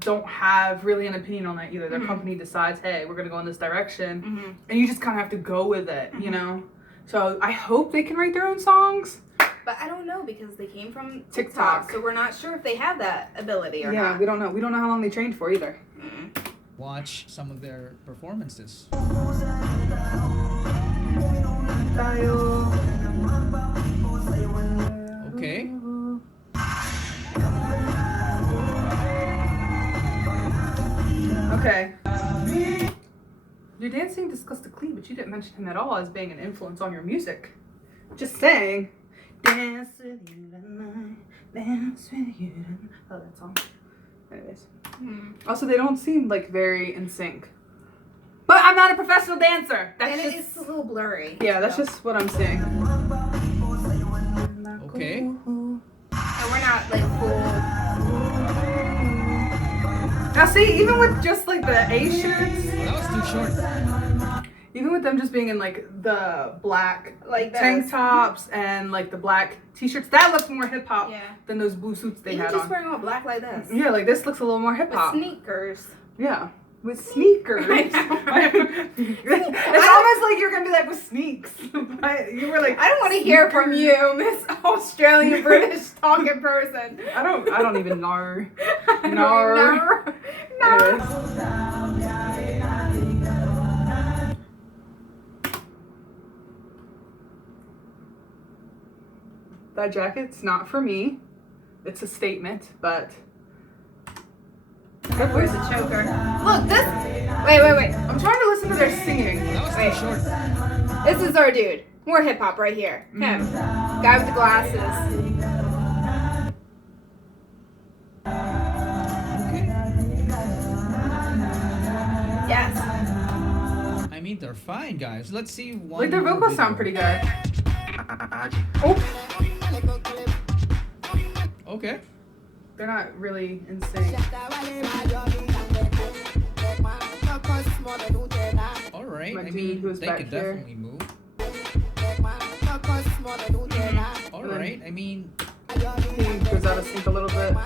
don't have really an opinion on that either. Their company decides, hey, we're going to go in this direction, and you just kind of have to go with it, you know? So I hope they can write their own songs. But I don't know because they came from TikTok. so we're not sure if they have that ability or not. Yeah, we don't know. We don't know how long they trained for either. Watch some of their performances. Okay. Okay. Your dancing discussed the Clee, but you didn't mention him at all as being an influence on your music. Just saying. Dance with you tonight. Dance with you tonight. Oh, that song. Anyways. Also, they don't seem like very in sync. But I'm not a professional dancer. It's a little blurry. Yeah, that's just what I'm saying. Okay. And we're not like full. Now see, even with just like the A shirts, That was too short. even with them just being in like the black Like tank this. tops and like the black t-shirts, that looks more hip hop than those blue suits they Even had just on. wearing all black like this. Yeah, like this looks a little more hip With hop. sneakers. Yeah, with sneakers. It's almost like you're gonna be like with sneaks. You were like, I don't want to hear from you, Miss Australian British talking person. I don't even know. No. Anyways. That jacket's not for me. It's a statement, but Where's the choker? Look, this. Wait. I'm trying to listen to their singing. That was Wait. too short. This is our dude. More hip hop right here. Him. Guy with the glasses. Yes. I mean, they're fine, guys. Let's see one. Like their more vocals video. sound pretty good. Oh, Okay. they're not really in sync. All right. My I dude mean, who's they back could here. definitely move. All right. I mean, He goes out of sync a little bit.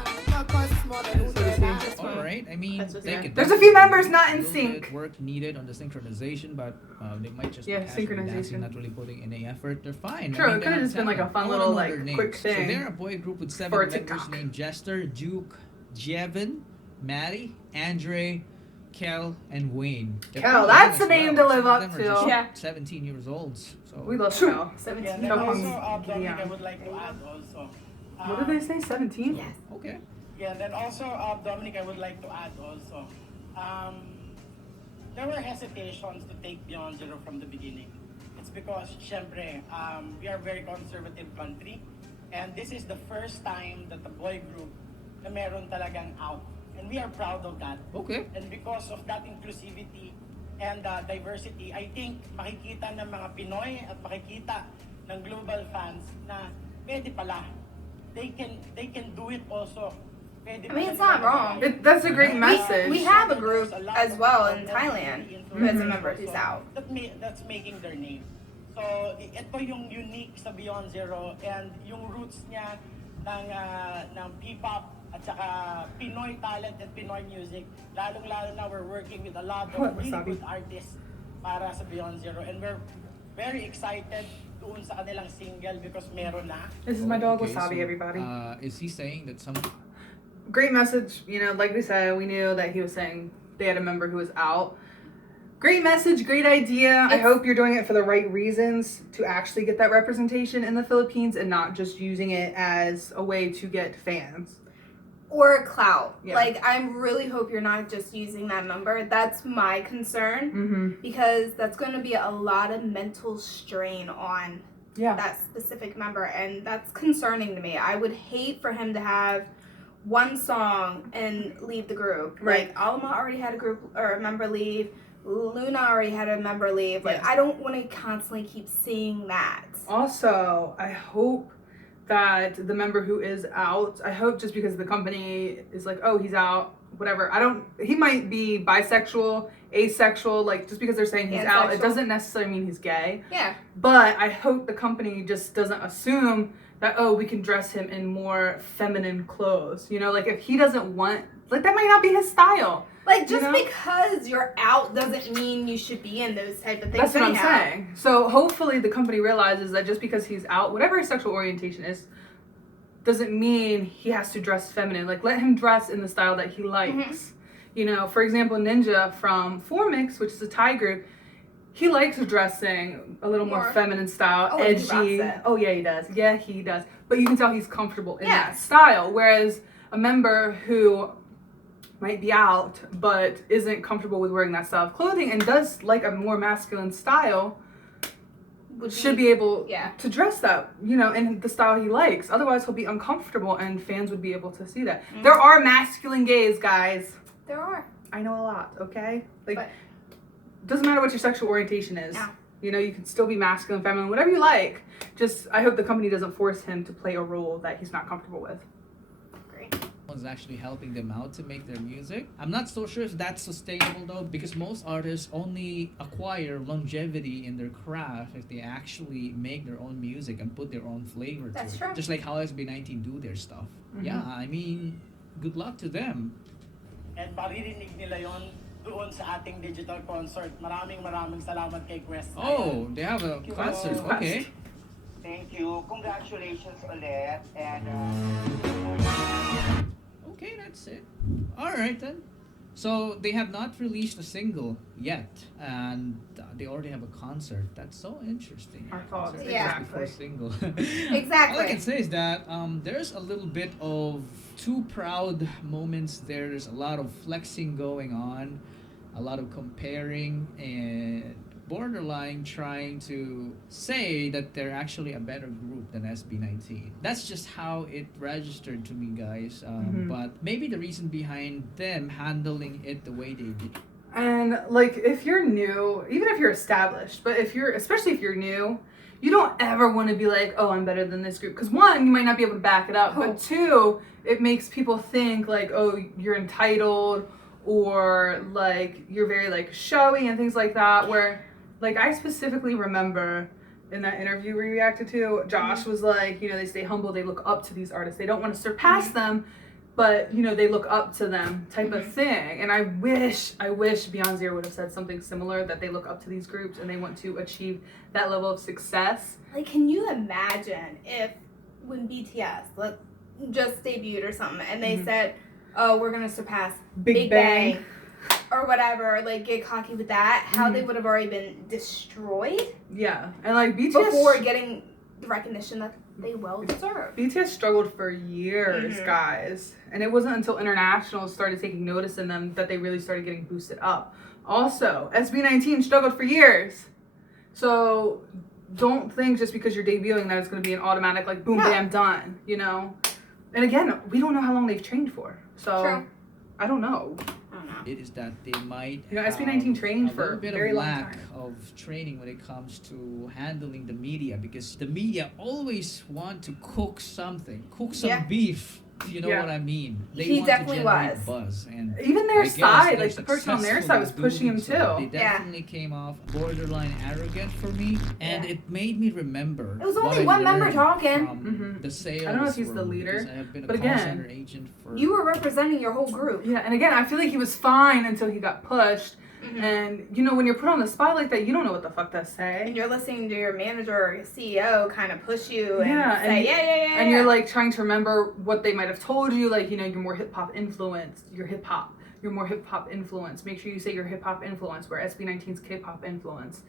So does he. all right. I mean, That's just they it. could. There's a few definitely members move. not in A little sync. bit work needed on the synchronization, but they might just be Yeah, casually synchronization. dancing, not really putting any effort. They're fine. True, it they could've have just been like a talent. fun I little, wanna know like, their quick names. thing So they're a boy group with 7 for a members TikTok. named Jester, Duke, Jevin, Maddie, Andre, Kel, and Wayne. They're Kel, pretty that's young the as name well. to live Some of up them are to. just Yeah. 17 years old. So We love Kel. 17. Yeah, then Come also, on. Dominic, Yeah. I would like to add also. What did they say? 17? Yes. okay. Yeah, then also, Dominic, I would like to add also. There were hesitations to take BeyondZero from the beginning. It's because, syempre, we are a very conservative country. And this is the first time that the boy group na meron talagang out. And we are proud of that. Okay. And because of that inclusivity and diversity, I think makikita ng mga Pinoy at makikita ng global fans na pwede pala. They can do it also. Pwede I mean, it's pala not wrong. That's a great message. We have a group as well in Thailand who has a member who's out. That's making their name. So, ito yung unique sa BeyondZero and yung roots niya ng P-pop at saka Pinoy talent and Pinoy music. Lalong-lalo na we're working with a lot of really good artists para sa BeyondZero and we're very excited doon sa kanilang single because meron na. This is my dog Okay, Wasabi, so, everybody. Is he saying that some? Great message. You know, like we said, we knew that he was saying they had a member who was out. Great message, great idea. I hope you're doing it for the right reasons to actually get that representation in the Philippines and not just using it as a way to get fans. Or clout. Yeah. Like, I really hope you're not just using that number. That's my concern. Mm-hmm. Because that's going to be a lot of mental strain on Yeah. that specific member. And that's concerning to me. I would hate for him to have one song and leave the group. Right. Like, Alma already had a group or a member leave. Luna already had a member leave. Like, Yeah. I don't want to constantly keep seeing that. Also, I hope that the member who is out, I hope just because the company is like, oh, he's out, whatever. He might be bisexual, asexual, like just because they're saying he's out, it doesn't necessarily mean he's gay. Yeah. But I hope the company just doesn't assume that, oh, we can dress him in more feminine clothes. You know, like if he doesn't want, like that might not be his style. Like, just because you're out doesn't mean you should be in those type of things. That's what I'm saying. So hopefully the company realizes that just because he's out, whatever his sexual orientation is, doesn't mean he has to dress feminine. Like, let him dress in the style that he likes. You know, for example, Ninja from Formix, which is a Thai group, he likes dressing a little more feminine style, edgy. Oh, yeah, he does. Yeah, he does. But you can tell he's comfortable in that style. Whereas a member who might be out but isn't comfortable with wearing that style of clothing and does like a more masculine style should be able to dress that, you know, in the style he likes. Otherwise he'll be uncomfortable and fans would be able to see that. There are masculine gays, guys. There are. I know a lot, okay? Like, doesn't matter what your sexual orientation is. Yeah. You know, you can still be masculine, feminine, whatever you like. Just, I hope the company doesn't force him to play a role that he's not comfortable with. Was actually helping them out to make their music. I'm not so sure if that's sustainable though, because most artists only acquire longevity in their craft if they actually make their own music and put their own flavor to it. True. Just like how SB19 do their stuff. Yeah, I mean, good luck to them. And maririnig nila yon doon sa ating digital concert. Maraming salamat kay Quest. Oh, they have a concert. Okay. Thank you. Congratulations ulit. And okay, that's it. Alright then. So they have not released a single yet, and they already have a concert. That's so interesting. Our thoughts, Before a single. Exactly. All I can say is that there's a little bit of too proud moments there. There's a lot of flexing going on, a lot of comparing, and borderline trying to say that they're actually a better group than SB19. That's just how it registered to me, guys. But maybe the reason behind them handling it the way they did. And like, if you're new, even if you're established, but especially if you're new, you don't ever want to be like, oh, I'm better than this group. Because one, you might not be able to back it up. But two, it makes people think like, oh, you're entitled, or like you're very like showy and things like that. Where like, I specifically remember in that interview we reacted to, Josh was like, you know, they stay humble, they look up to these artists. They don't want to surpass them, but, you know, they look up to them type of thing. And I wish BeyondZero would have said something similar, that they look up to these groups and they want to achieve that level of success. Like, can you imagine if when BTS just debuted or something and they said, oh, we're going to surpass Big Bang. Or whatever, like get cocky with that, how they would have already been destroyed. Yeah, and like BTS before getting the recognition that they well deserve. BTS struggled for years, guys, and it wasn't until internationals started taking notice in them that they really started getting boosted up. Also, SB19 struggled for years, so don't think just because you're debuting that it's going to be an automatic like boom, bam, done. You know, and again, we don't know how long they've trained for, so I don't know. It is that they might SB19 trained for a bit very of long lack time of training when it comes to handling the media, because the media always want to cook some beef. You know what I mean? They he want definitely to generate was. buzz, and even their side, they're like the person on their side was pushing him too. They definitely came off borderline arrogant for me, and it made me remember. It was what only I one member learned talking. from the sales. I don't know if he's the world, leader, because I have been a but call again, center agent for. You were representing your whole group. Yeah, and again, I feel like he was fine until he got pushed. And you know, when you're put on the spot like that, you don't know what the fuck to say. And you're listening to your manager or your CEO kind of push you and and say, and you're like trying to remember what they might have told you, like, you know, you're more hip hop influenced, you're more hip hop influenced. Make sure you say you're hip hop influenced, where SB19's K-pop influence.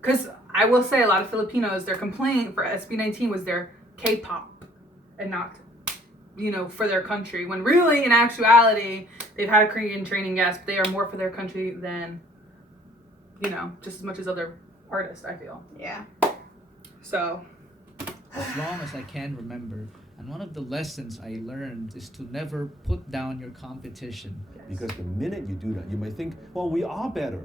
Because I will say, a lot of Filipinos, their complaint for SB19 was their K-pop and not, you know, for their country, when really in actuality they've had a Korean training, yes, but they are more for their country than, you know, just as much as other artists, I feel. Yeah. So As long as I can remember, and one of the lessons I learned is to never put down your competition. Because the minute you do that, you might think, well, we are better.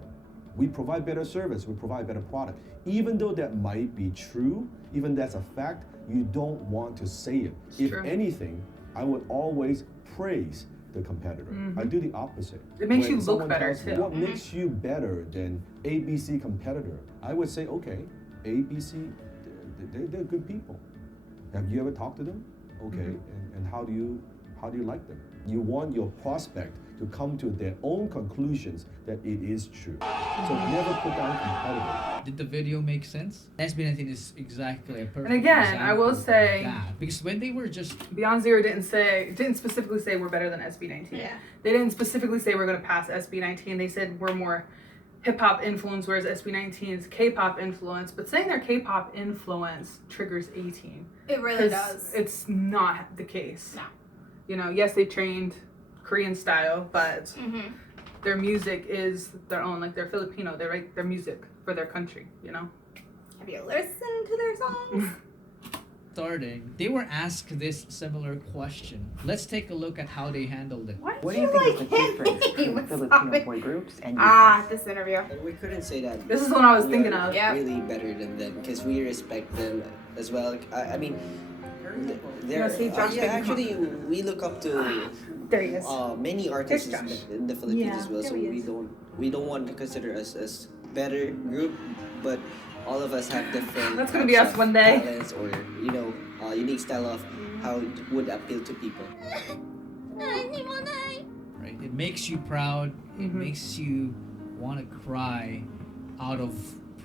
We provide better service, we provide better product. Even though that might be true, even that's a fact, you don't want to say it. If true. anything, I would always praise the competitor. I do the opposite. It makes When you look someone better, tells me, too. what makes you better than ABC competitor? I would say, okay, ABC, they're good people. Have you ever talked to them? Okay, and how do you like them? You want your prospect to come to their own conclusions that it is true. So never put down competitor. Did the video make sense? SB19 is exactly a perfect And again, I will example of say- that. Because when they were just BeyondZero didn't specifically say we're better than SB19. Yeah. They didn't specifically say we're going to pass SB19. They said we're more hip-hop influence, whereas SB19 is K-pop influence. But saying they're K-pop influence triggers 18. It really 'Cause does. it's not the case. No. You know, yes, they trained Korean style, but their music is their own. Like, they're Filipino. They write their music for their country, you know? Have you listened to their songs? starting, they were asked this similar question. Let's take a look at how they handled it. Why What do do you think is the like difference between What's Filipino up? boy groups and This interview. We couldn't say that. This is what I was we thinking are of. Yeah. really better than them because we respect them as well. I mean, they're Yeah, see, Josh didn't actually we look up to There he is. many artists There's Josh. in the Philippines Yeah, as well. there So he we is. don't want to consider us as better group, but all of us have different. That's gonna be types us of one day. talents or unique style of how it would appeal to people. Right? It makes you proud. It makes you want to cry out of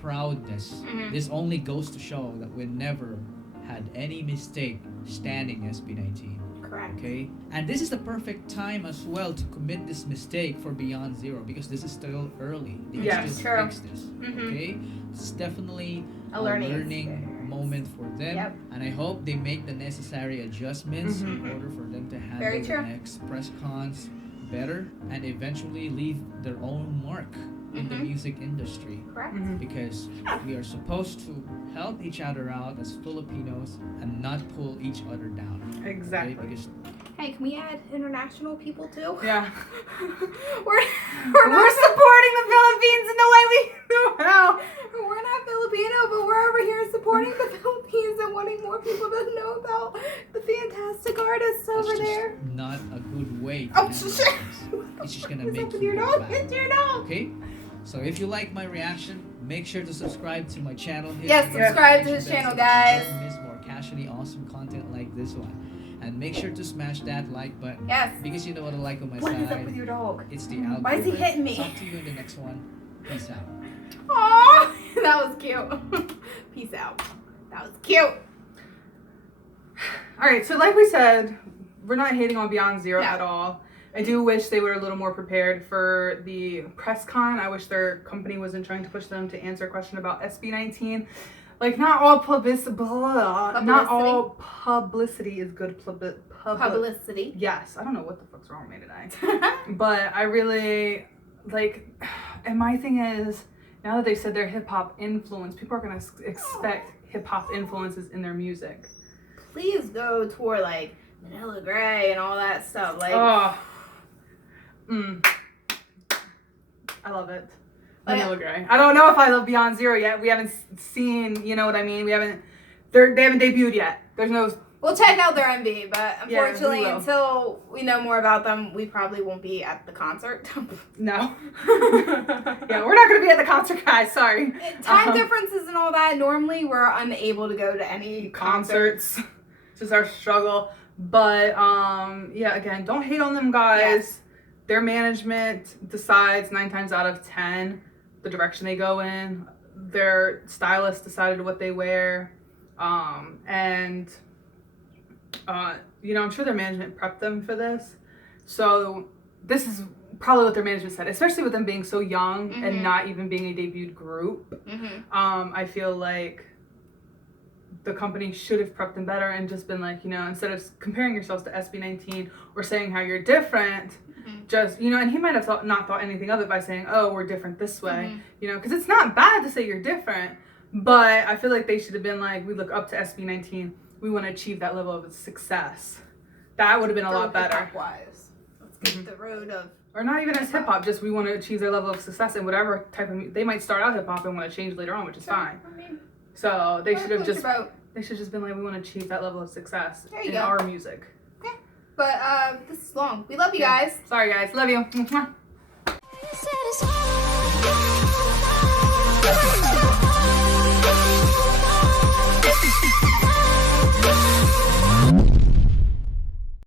proudness. This only goes to show that we never had any mistake standing SB19. Correct. Okay? And this is the perfect time as well to commit this mistake for BeyondZero because this is still early. They can Yes, still true. fix this. Okay? It's definitely A learning learning moment for them. Yep. And I hope they make the necessary adjustments in order for them to handle Very the true. next press cons better and eventually leave their own mark in the music industry. Correct. Because we are supposed to help each other out as Filipinos and not pull each other down. Exactly. Okay? Because Hey, can we add international people too? Yeah. We're We're supporting the Philippines in the way we know how. We're not Filipino, but we're over here supporting the Philippines and wanting more people to know about the fantastic artists that's over just there. not a good way to Oh, handle shit. things. It's just gonna What's make up with you your look dog? bad. It's your dog. Okay? So if you like my reaction, make sure to subscribe to my channel. Hit Yes, the subscribe to notification his channel, bell so you guys. don't miss more casually awesome content like this one. And make sure to smash that like button. Yes. Because you know what I like on my What side. is up with your dog? It's the algorithm. Why is he hitting me? Talk to you in the next one. Peace out. Aw, that was cute. Peace out. That was cute. All right, so like we said, we're not hating on BeyondZero No. at all. I do wish they were a little more prepared for the press con. I wish their company wasn't trying to push them to answer a question about SB19. Like, not all publicity is good Publicity. Yes, I don't know what the fuck's wrong with me today. But I really, like, and my thing is, now that they've said they're hip-hop influence, people are going to expect hip-hop influences in their music. Please go tour like Vanilla Grey and all that stuff. Like, I love it. Oh, yeah. Vanilla Grey. I don't know if I love BeyondZero yet. We haven't seen, you know what I mean? They haven't debuted yet. There's no. we'll check out their MV, but Yeah, we unfortunately, will. until we know more about them, we probably won't be at the concert. No. Yeah, we're not going to be at the concert, guys. Sorry. Time differences and all that. Normally, we're unable to go to any concerts. Concerts. Just our struggle. But, yeah, again, don't hate on them, guys. Yes. Their management decides 9 times out of 10 the direction they go in. Their stylist decided what they wear. And I'm sure their management prepped them for this. So this is probably what their management said, especially with them being so young and not even being a debuted group. I feel like the company should have prepped them better and just been like, instead of comparing yourselves to SB19 or saying how you're different, just, and he might have not thought anything of it by saying, oh, we're different this way, because it's not bad to say you're different, but I feel like they should have been like, we look up to SB19, we want to achieve that level of success. That would have been a lot better. Wise. Let's get the road of Or not even as hip hop, just we want to achieve their level of success in whatever type of. They might start out hip hop and want to change later on, which is fine. I mean, So they should have just. about. They should just been like, we want to achieve that level of success There you in go. our music. But this is long. We love you Yeah. guys. Sorry guys, love you. Mwah. Satisfied.